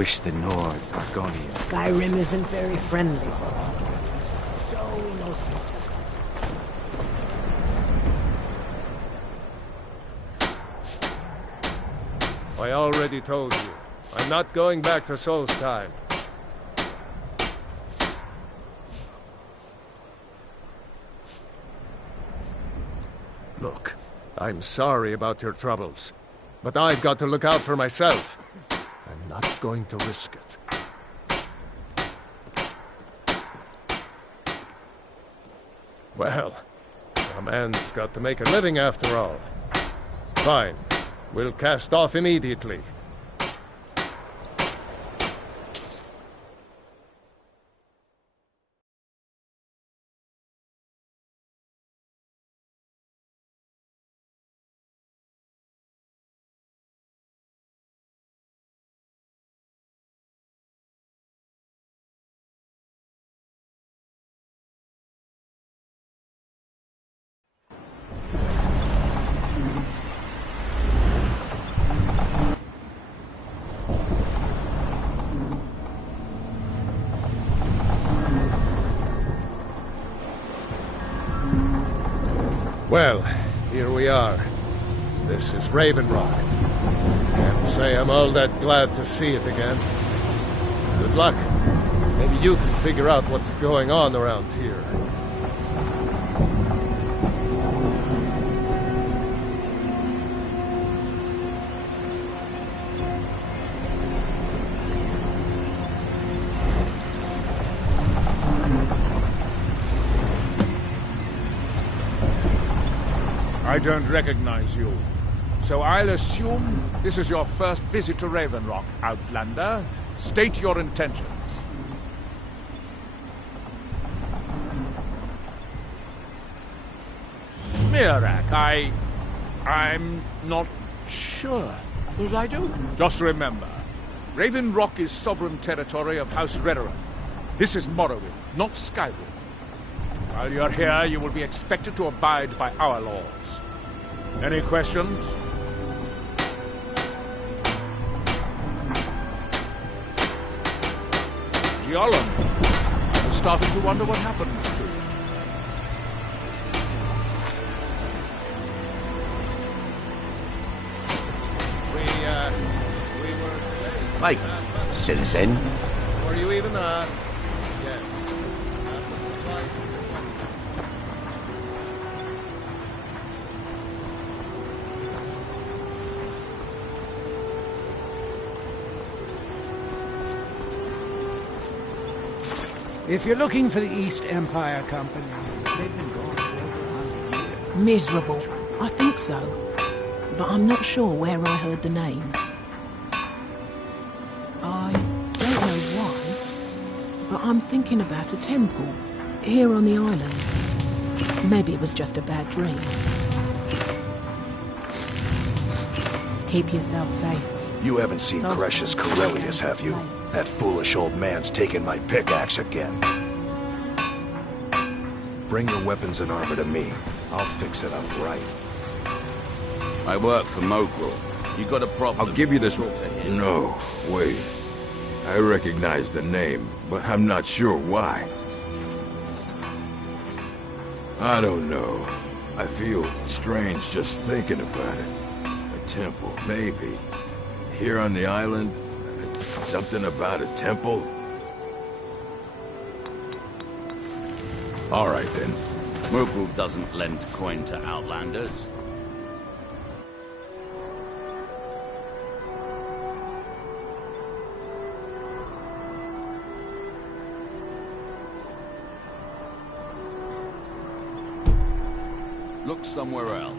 wish the Nords, Argonians... Skyrim isn't very friendly for Argonians, so we know some. I already told you. I'm not going back to Solstheim. Look, I'm sorry about your troubles, but I've got to look out for myself. I'm not going to risk it. Well, a man's got to make a living after all. Fine. We'll cast off immediately. Well, here we are. This is Raven Rock. Can't say I'm all that glad to see it again. Good luck. Maybe you can figure out what's going on around here. I don't recognize you. So I'll assume this is your first visit to Raven Rock, Outlander. State your intentions. Mirak, I'm not sure that I do. Just remember, Raven Rock is sovereign territory of House Redoran. This is Morrowind, not Skyrim. While you're here, you will be expected to abide by our laws. Any questions? Giolum, I'm starting to wonder what happened to you. We were... Mike, citizen. Were you even asked? Yes. That was surprising. If you're looking for the East Empire Company, they've been gone for over 100 years. Miserable. I think so. But I'm not sure where I heard the name. I don't know why, but I'm thinking about a temple here on the island. Maybe it was just a bad dream. Keep yourself safe. You haven't seen Precious Corellius, have you? That foolish old man's taken my pickaxe again. Bring your weapons and armor to me. I'll fix it up right. I work for Mogul. You got a problem? I'll give you this... No, wait. I recognize the name, but I'm not sure why. I don't know. I feel strange just thinking about it. A temple, maybe. Here on the island, something about a temple? All right, then. Mogul doesn't lend coin to Outlanders. Look somewhere else.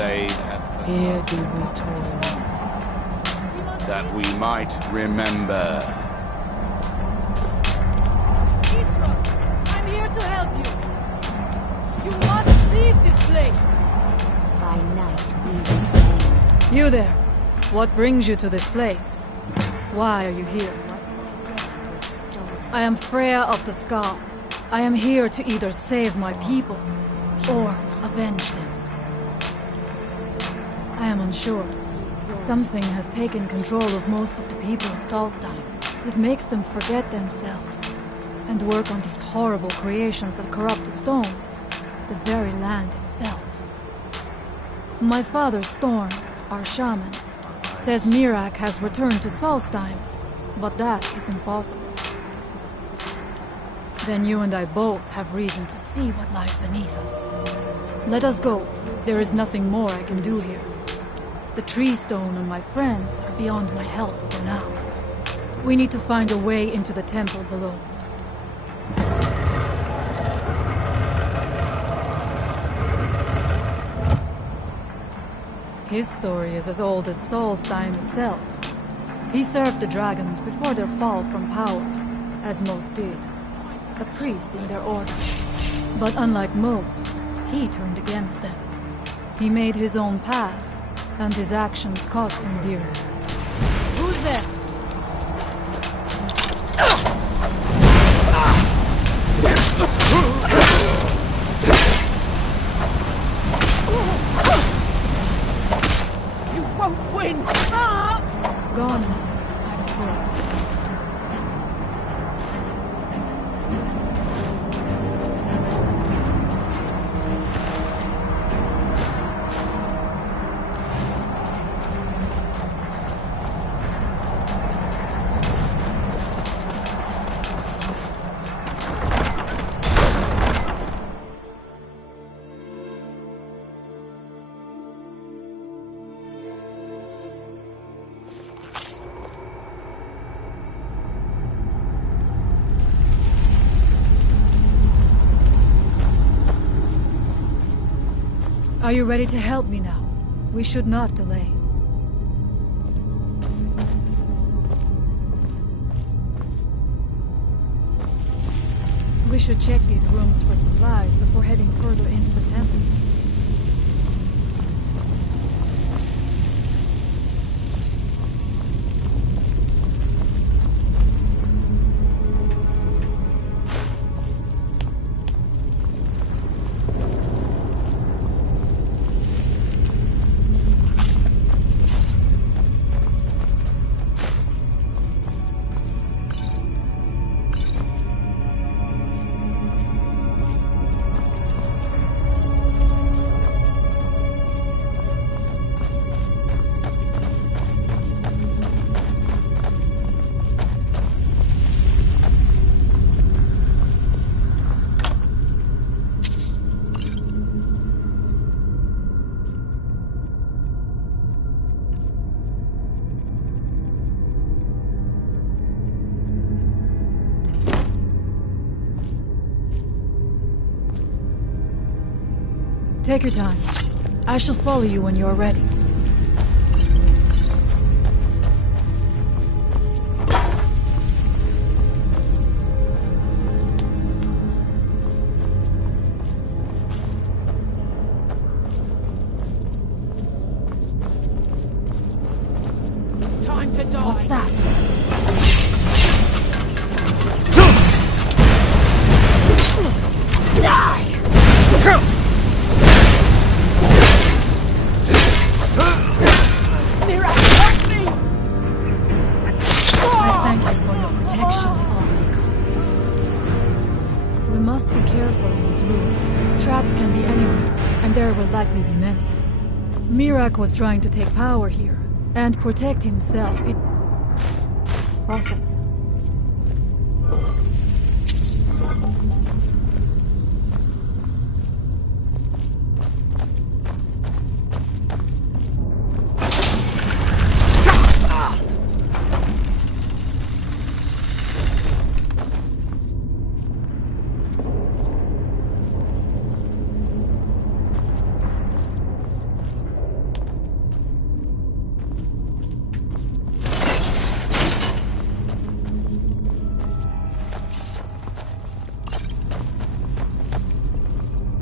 they have Here do we toil. that we might remember. Isra, I'm here to help you. You must leave this place. By night we will. You there. What brings you to this place? Why are you here? I am Freya of the Sky. I am here to either save my people or avenge them. I am unsure. Something has taken control of most of the people of Solstheim. It makes them forget themselves and work on these horrible creations that corrupt the stones, the very land itself. My father, Storm, our shaman, says Mirak has returned to Solstheim, but that is impossible. Then you and I both have reason to see what lies beneath us. Let us go. There is nothing more I can do here. The tree stone and my friends are beyond my help for now. We need to find a way into the temple below. His story is as old as Solstheim itself. He served the dragons before their fall from power, as most did. A priest in their order. But unlike most, he turned against them. He made his own path, and his actions cost him dearly. Who's there? You won't win! Gone now, I suppose. Are you ready to help me now? We should not delay. We should check these rooms for supplies before heading further into the temple. Take your time. I shall follow you when you're ready. Time to die! What's that? Die! Traps can be anywhere, and there will likely be many. Mirak was trying to take power here, and protect himself in process.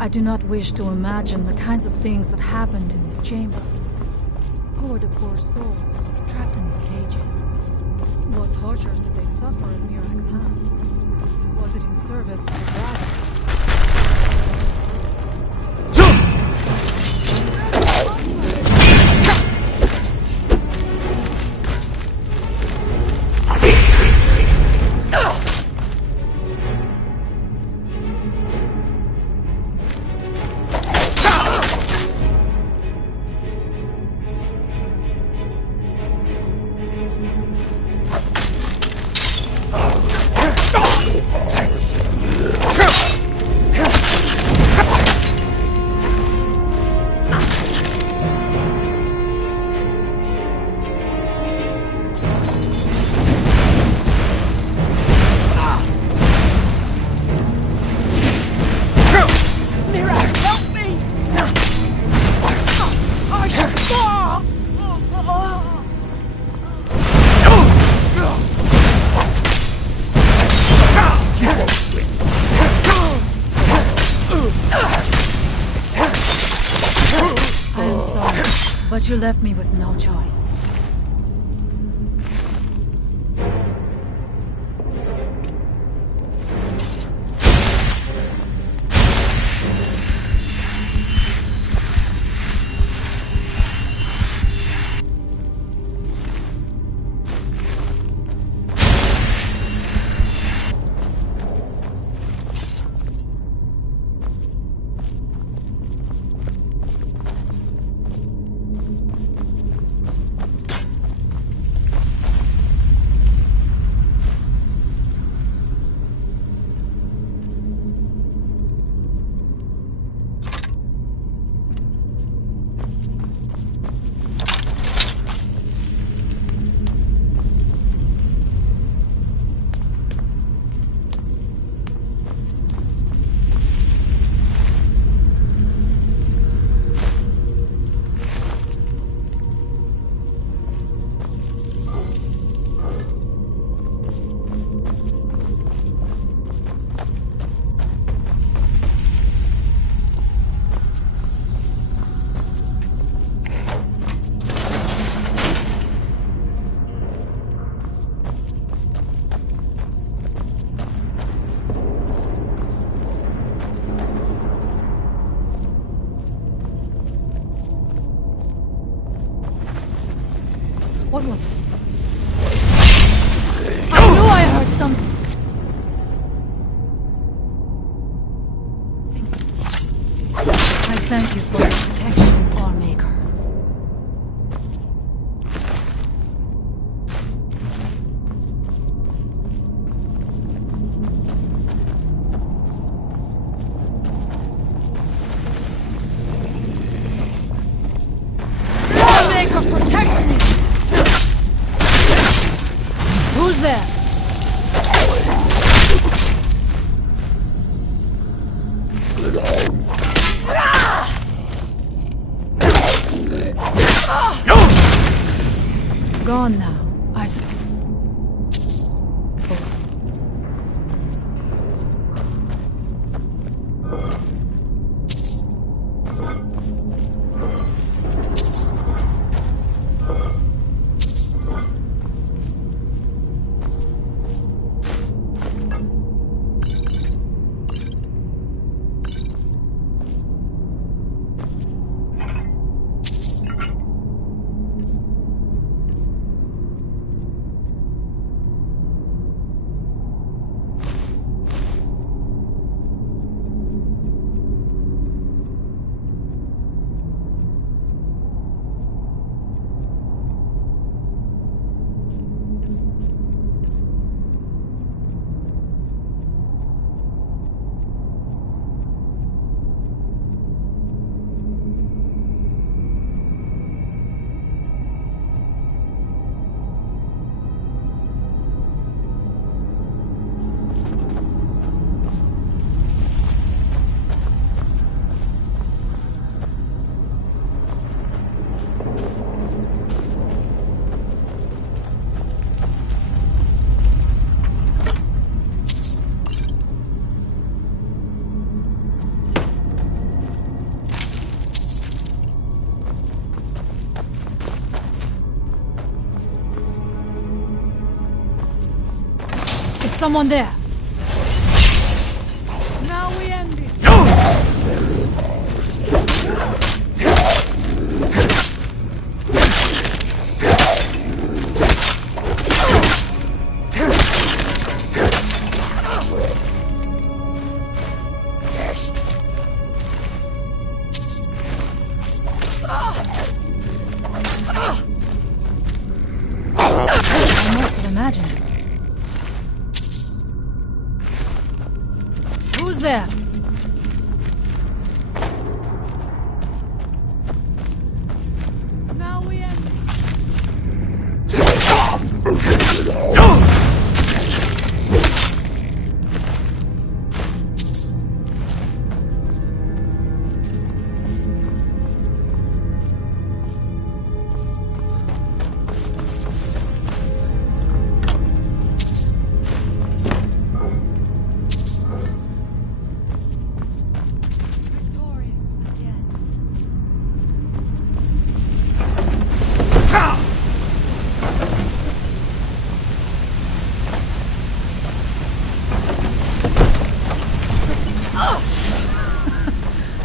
I do not wish to imagine the kinds of things that happened in this chamber. Who are the poor souls trapped in these cages? What tortures did they suffer at Mirak's hands? Was it in service to the dragons? But you left me with no choice. What was it? I knew I heard something! I thank you for your protection, Lawmaker. Lawmaker, protect me! Who's there? Gone now, I suppose. someone there. Now we end it. I must have imagined it. Who's there? Now we end it.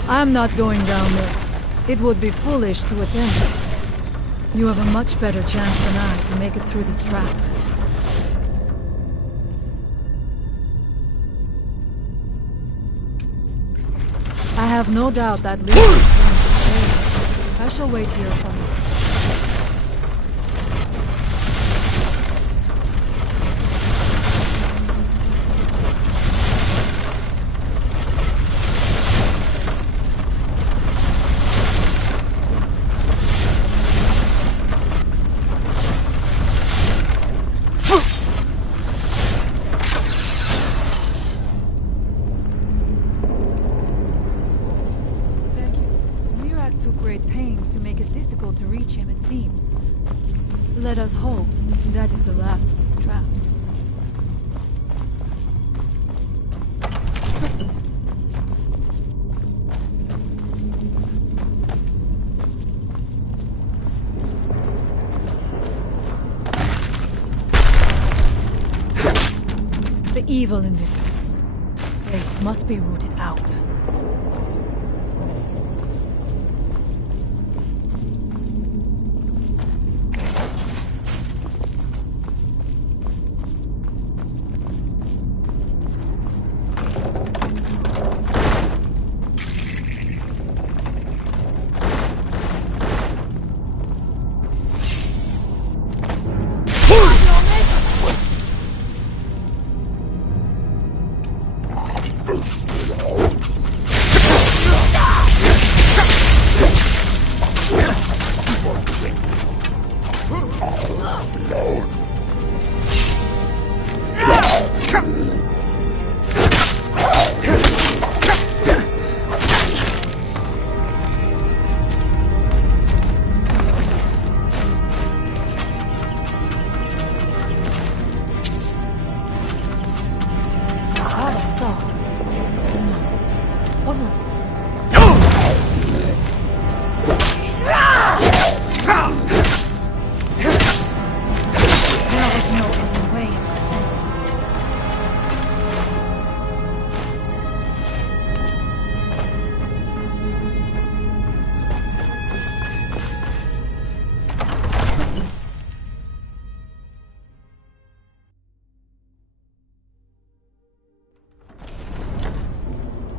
I'm not going down there. It would be foolish to attempt. You have a much better chance than I to make it through these traps. I have no doubt that Lily is going to stay. I shall wait here for you. Let us hope that is the last of these traps. The evil in this place must be rooted out.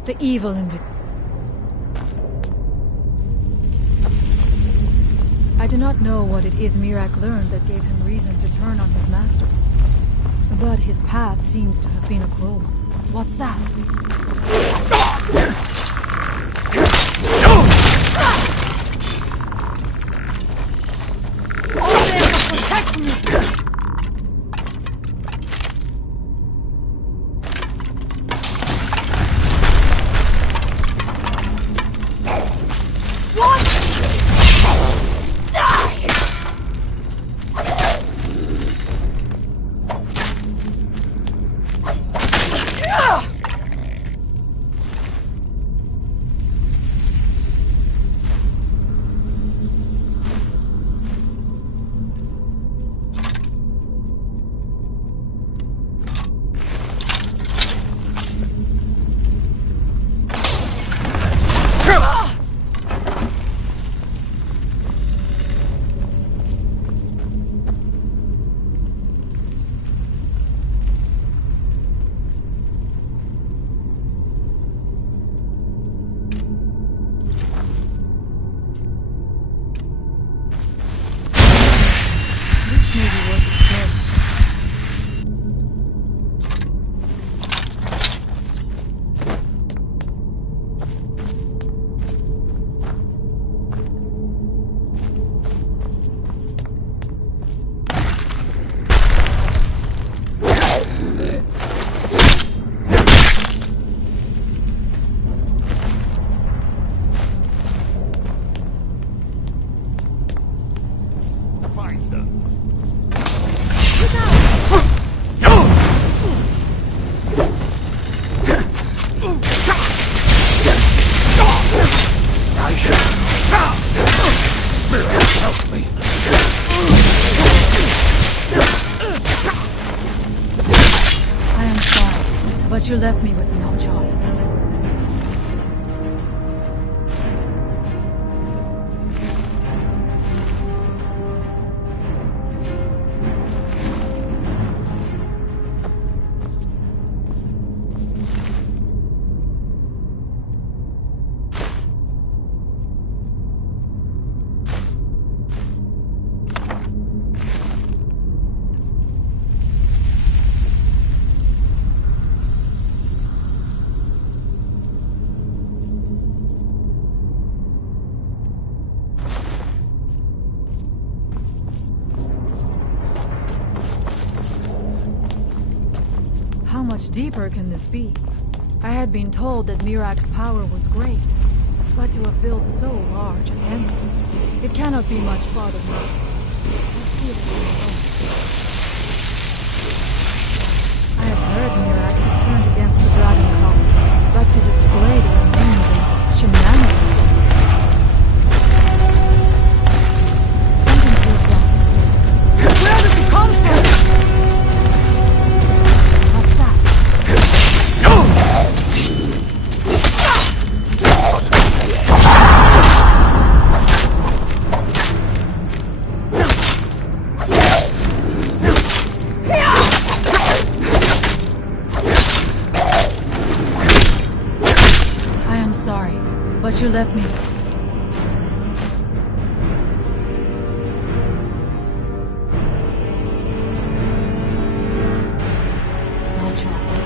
The evil in the... I do not know what it is Mirak learned that gave him reason to turn on his masters. But his path seems to have been a cruel one. What's that? Oh, there, protect me! Help me. I am sorry, but you left me with no choice. How much deeper can this be? I had been told that Mirak's power was great, but to have built so large a temple, it cannot be much farther now. I have heard Mirak had turned against the dragon cult, but to display the remains in such a manner was something feels wrong. Where does it come from? But you left me. No choice.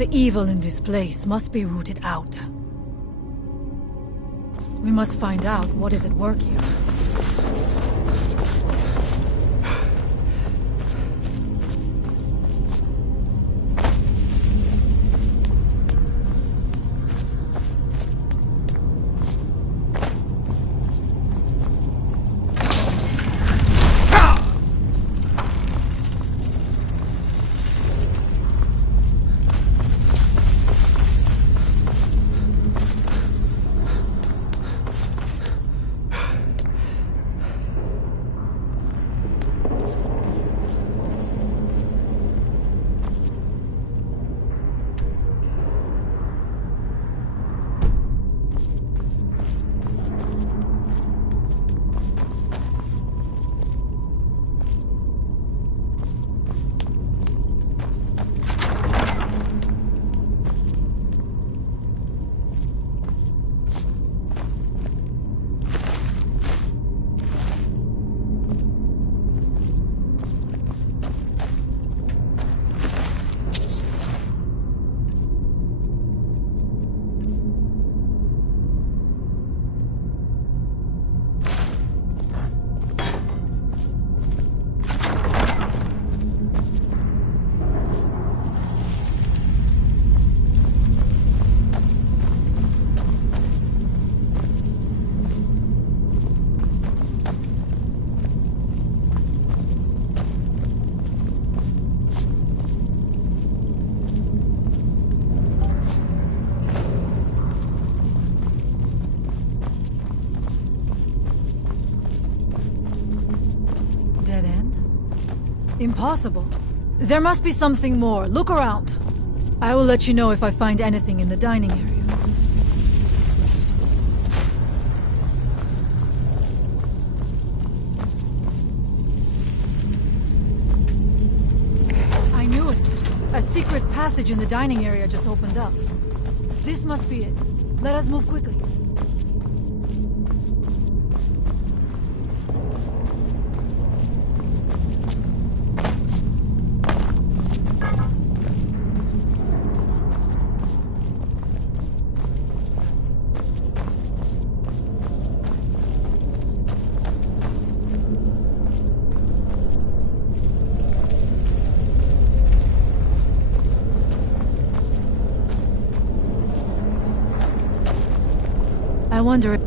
The evil in this place must be rooted out. We must find out what is at work here. Impossible. There must be something more. Look around. I will let you know if I find anything in the dining area. I knew it. A secret passage in the dining area just opened up. This must be it. Let us move quickly. I wonder if...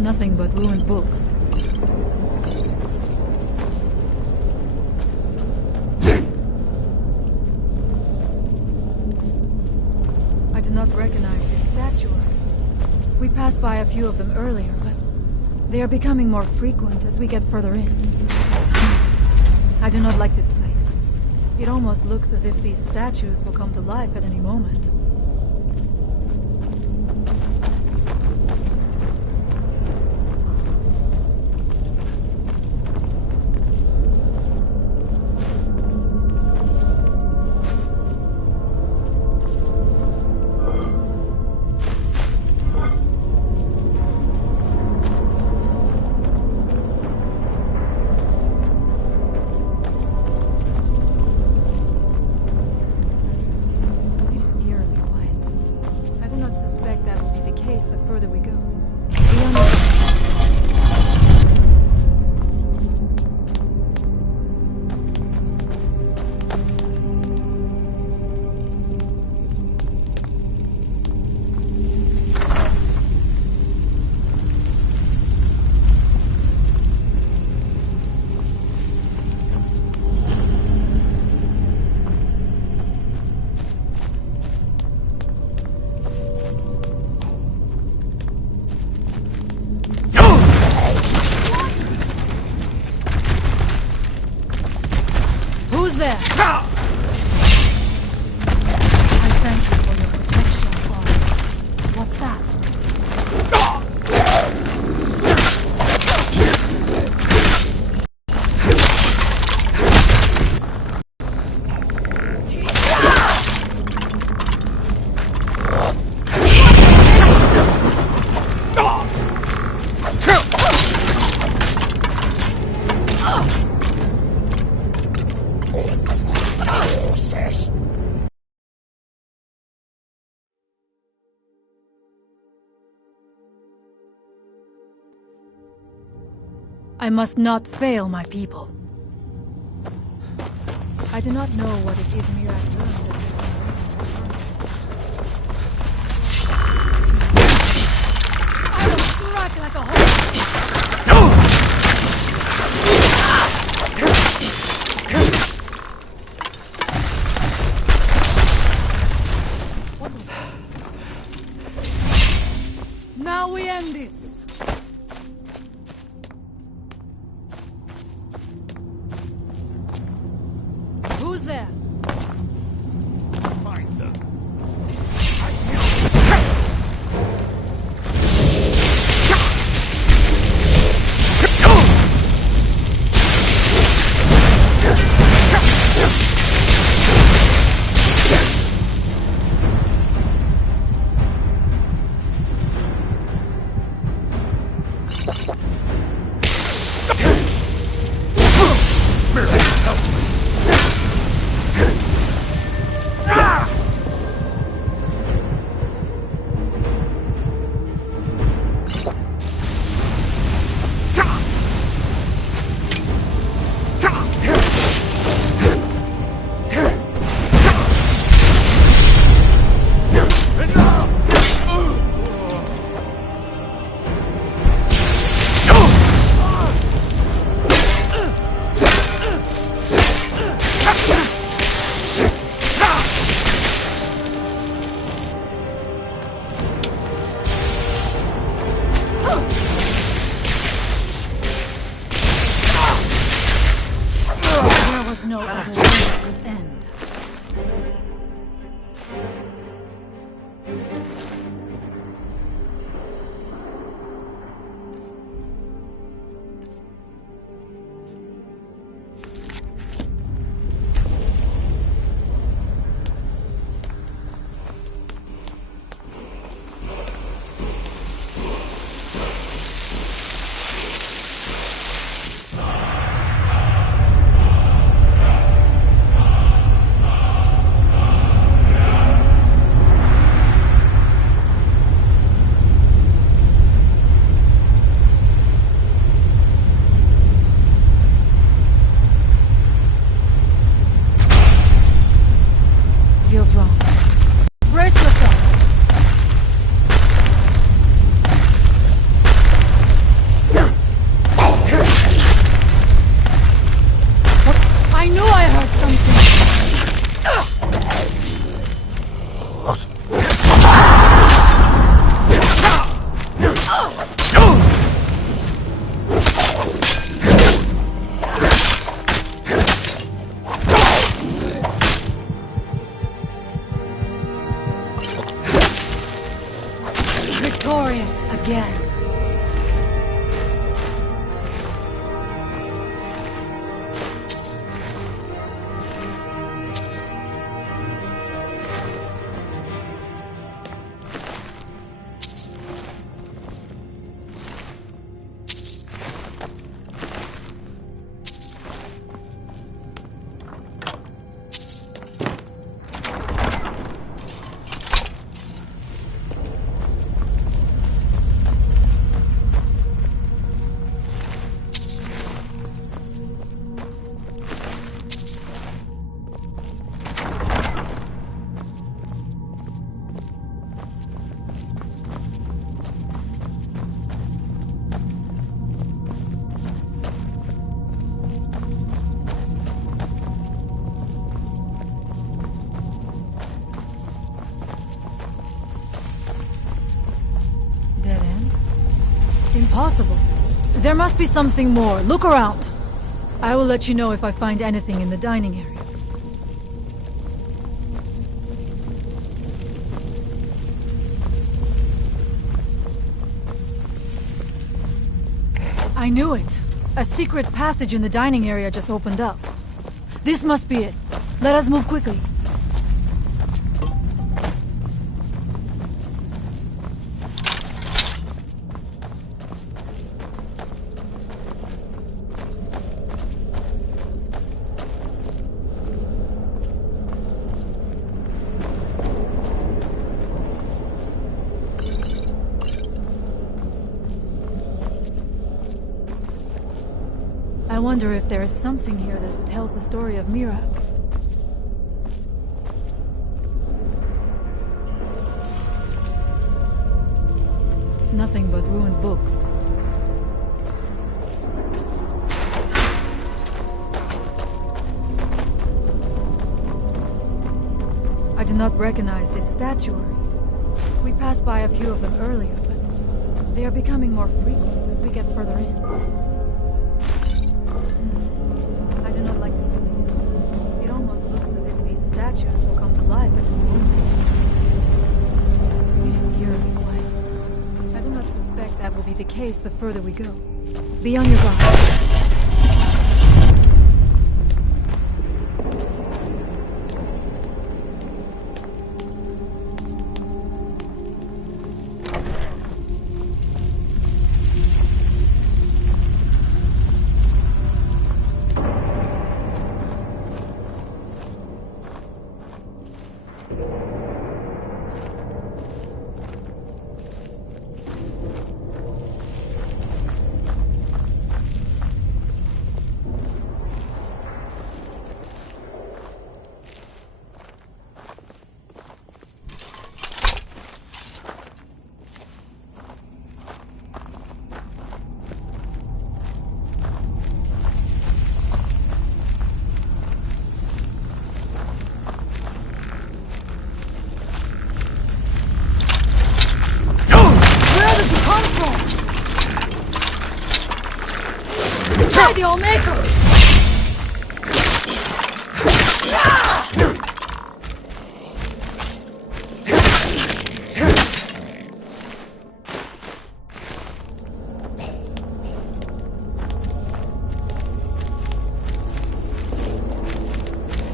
Nothing but ruined books. I do not recognize this statuary. We passed by a few of them earlier, but they are becoming more frequent as we get further in. I do not like this place. It almost looks as if these statues will come to life at any moment. I must not fail my people. I do not know what it is Miraz learned that I will strike like a horse! Now we end this! Who's there? Find them. No other way it could end. Feels wrong. Brace yourself! What? I knew I heard something! Victorious again. Dead end? Impossible. There must be something more. Look around. I will let you know if I find anything in the dining area. I knew it. A secret passage in the dining area just opened up. This must be it. Let us move quickly. I wonder if there is something here that tells the story of Mira. Nothing but ruined books. I do not recognize this statuary. We passed by a few of them earlier, but they are becoming more frequent as we get further in. I do not like this place. It almost looks as if these statues will come to life at any moment. It is eerily quiet. I do not suspect that will be the case the further we go. Be on your guard. Try the old maker!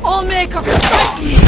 All maker, protect me!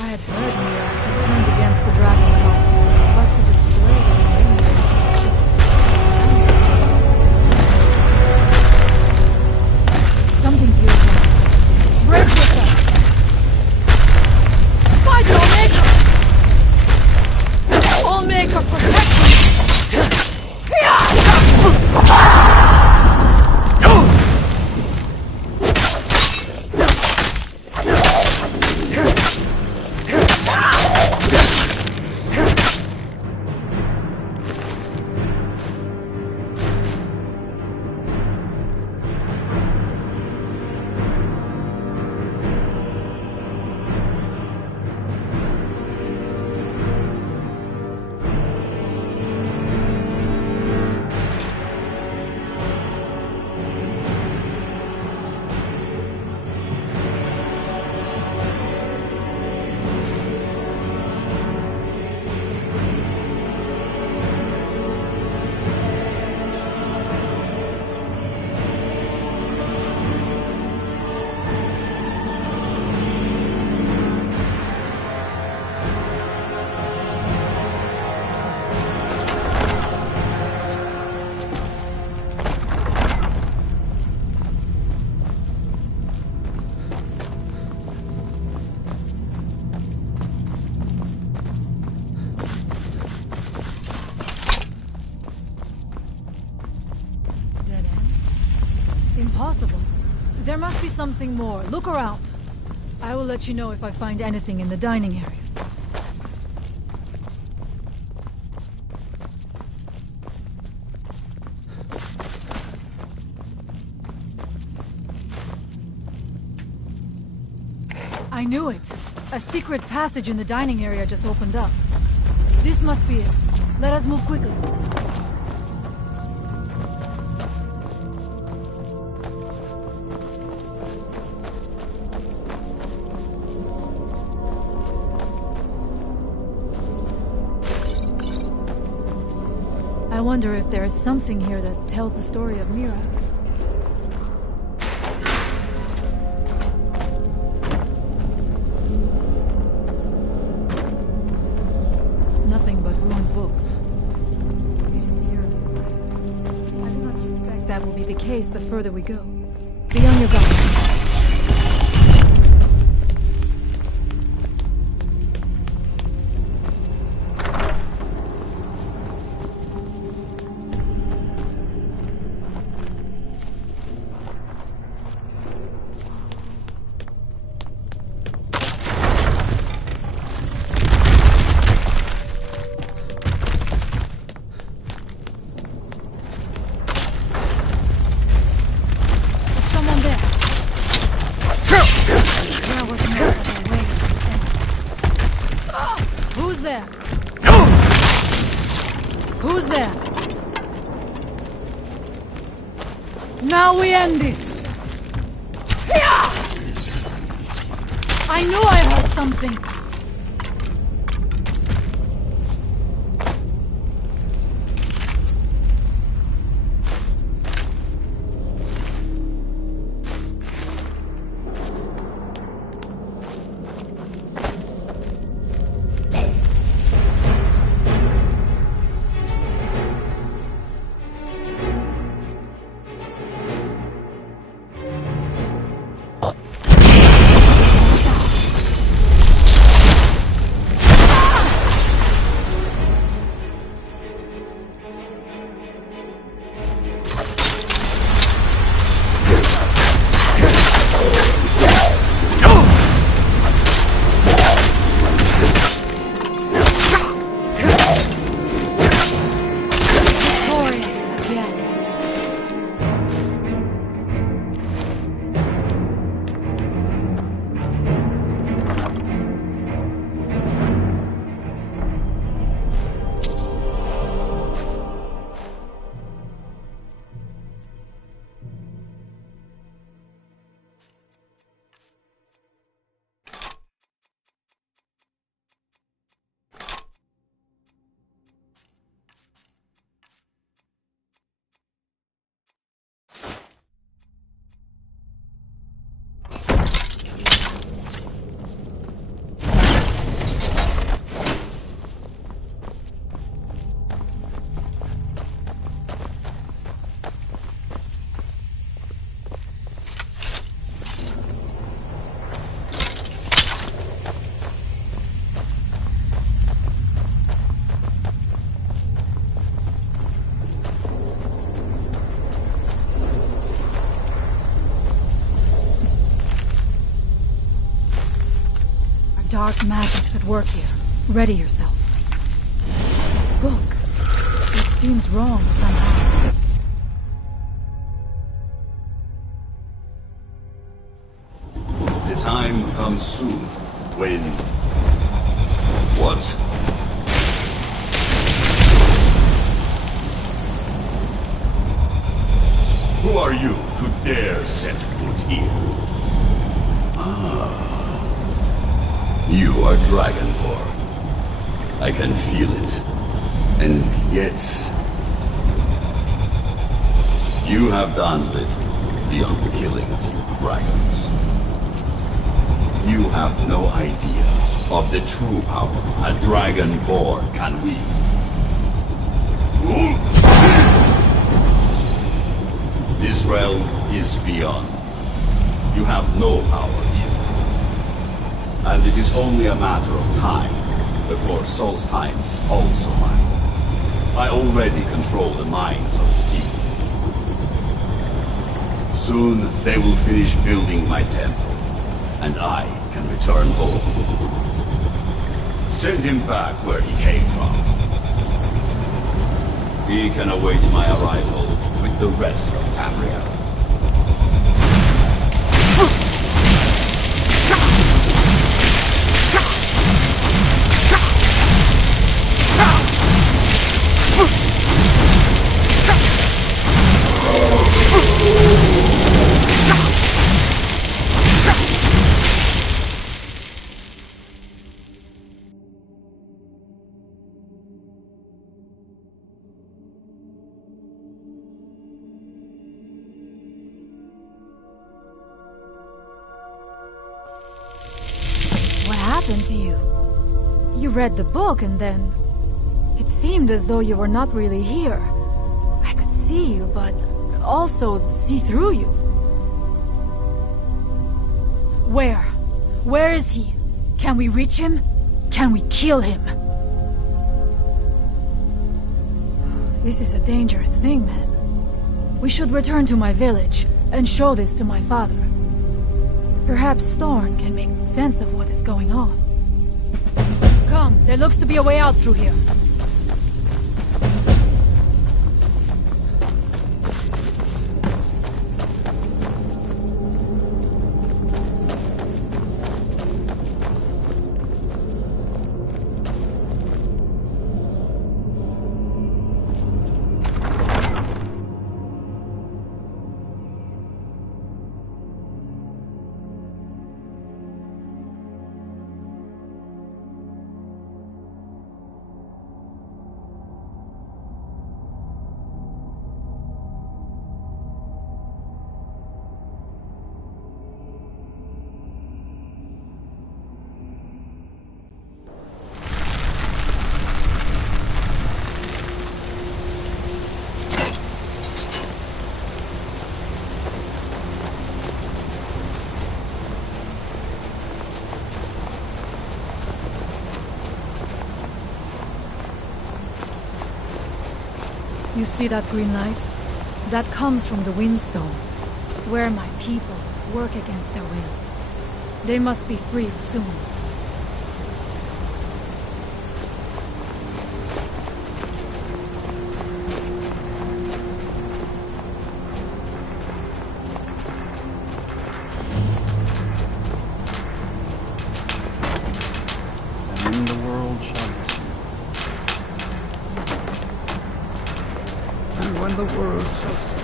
I had heard Mira had turned against the dragon cult, but to display the remains of such a... Something feels wrong. Brace yourself! Fight your maker! All maker protect me! There must be something more. Look around. I will let you know if I find anything in the dining area. I knew it. A secret passage in the dining area just opened up. This must be it. Let us move quickly. I wonder if there is something here that tells the story of Mira. Nothing but ruined books. It is eerily quiet. I do not suspect that will be the case the further we go. Be on your guard. Who's there? Who's there? Now we end this! I knew I heard something! Dark magic's at work here. Ready yourself. This book, it seems wrong somehow. The time comes soon when... What? Who are you to dare set foot here? You are Dragonborn. I can feel it. And yet... you have done little beyond the killing a few dragons. You have no idea of the true power a Dragonborn can wield. This realm is beyond. You have no power here. And it is only a matter of time before Solstheim is also mine. I already control the minds of its people. Soon they will finish building my temple, and I can return home. Send him back where he came from. He can await my arrival with the rest of Tamriel. What happened to you? You read the book and then... It seemed as though you were not really here. I could see you, but also see through you. Where? Where is he? Can we reach him? Can we kill him? This is a dangerous thing, then. We should return to my village and show this to my father. Perhaps Storn can make sense of what is going on. Come, there looks to be a way out through here. You see that green light? That comes from the Windstone, where my people work against their will. They must be freed soon. And the world shall listen. And when the world shall see.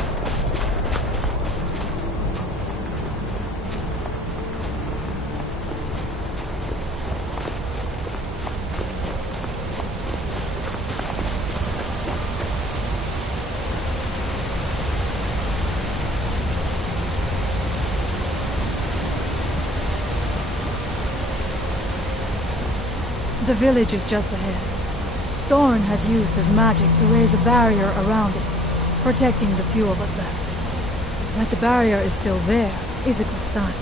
The village is just ahead. Storn has used his magic to raise a barrier around it, protecting the few of us left. That the barrier is still there is a good sign.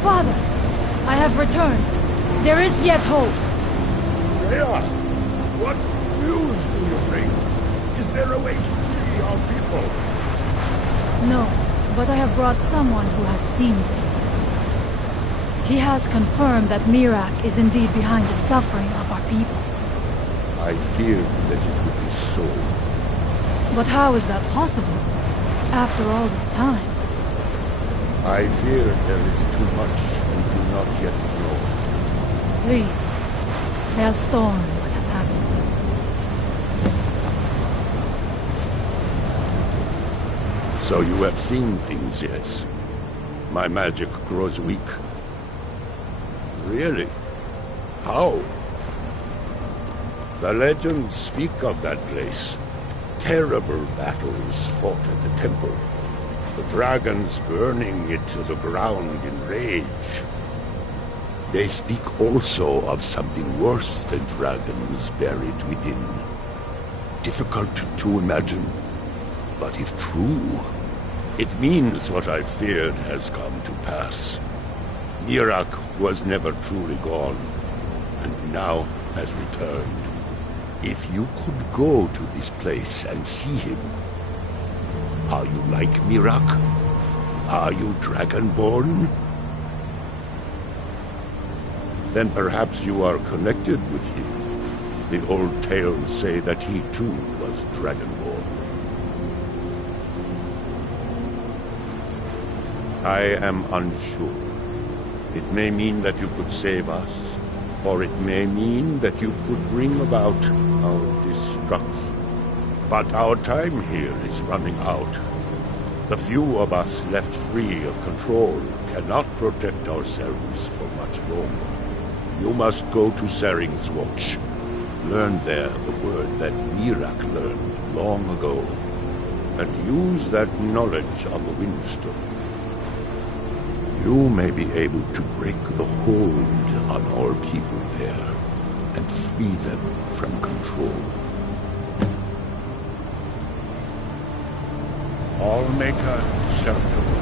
Father, I have returned. There is yet hope. Freya, what news do you bring? Is there a way to free our people? No, but I have brought someone who has seen things. He has confirmed that Mirak is indeed behind the suffering of our people. I feared that it would be so. But how is that possible? After all this time? I fear there is too much we do not yet know. Please, tell Storm what has happened. So you have seen things, yes? My magic grows weak. Really? How? The legends speak of that place. terrible battles fought at the temple. The dragons burning it to the ground in rage. They speak also of something worse than dragons buried within. Difficult to imagine, but if true, it means what I feared has come to pass. Mirak was never truly gone, and now has returned. If you could go to this place and see him, are you like Mirak? Are you Dragonborn? Then perhaps you are connected with him. The old tales say that he too was Dragonborn. I am unsure. It may mean that you could save us, or it may mean that you could bring about our destruction. But our time here is running out. The few of us left free of control cannot protect ourselves for much longer. You must go to Saring's Watch. Learn there the word that Mirak learned long ago, and use that knowledge on the Windstone. You may be able to break the hold on our people there, and free them from control. Allmaker, shelter.